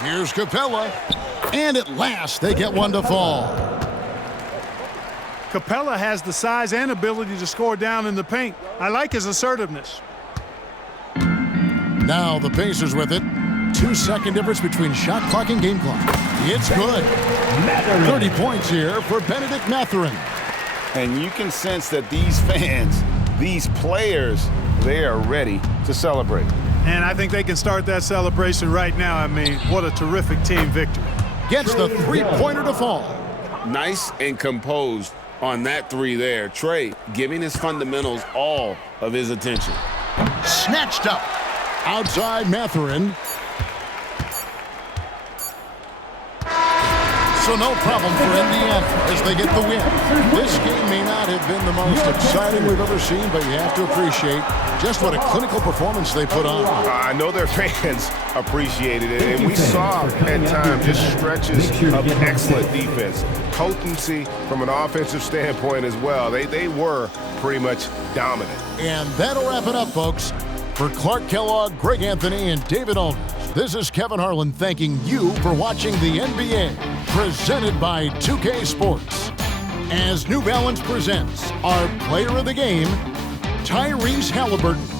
Here's Capella. And at last, they get one to fall. Capella has the size and ability to score down in the paint. I like his assertiveness. Now the Pacers with it. 2-second difference between shot clock and game clock. It's good. 30 points here for Benedict Mathurin. And you can sense that these fans, these players, they are ready to celebrate. And I think they can start that celebration right now. I mean, what a terrific team victory. Gets the three-pointer to fall. Nice and composed on that three there. Trae giving his fundamentals all of his attention. Snatched up. Outside Mathurin. So no problem for Indiana as they get the win. This game may not have been the most exciting we've ever seen, but you have to appreciate just what a clinical performance they put on. I know their fans appreciated it, and we saw at times just stretches of excellent defense. Potency from an offensive standpoint as well. They were pretty much dominant. And that'll wrap it up, folks. For Clark Kellogg, Greg Anthony, and David Aldridge, this is Kevin Harlan thanking you for watching the NBA, presented by 2K Sports. As New Balance presents our player of the game, Tyrese Haliburton.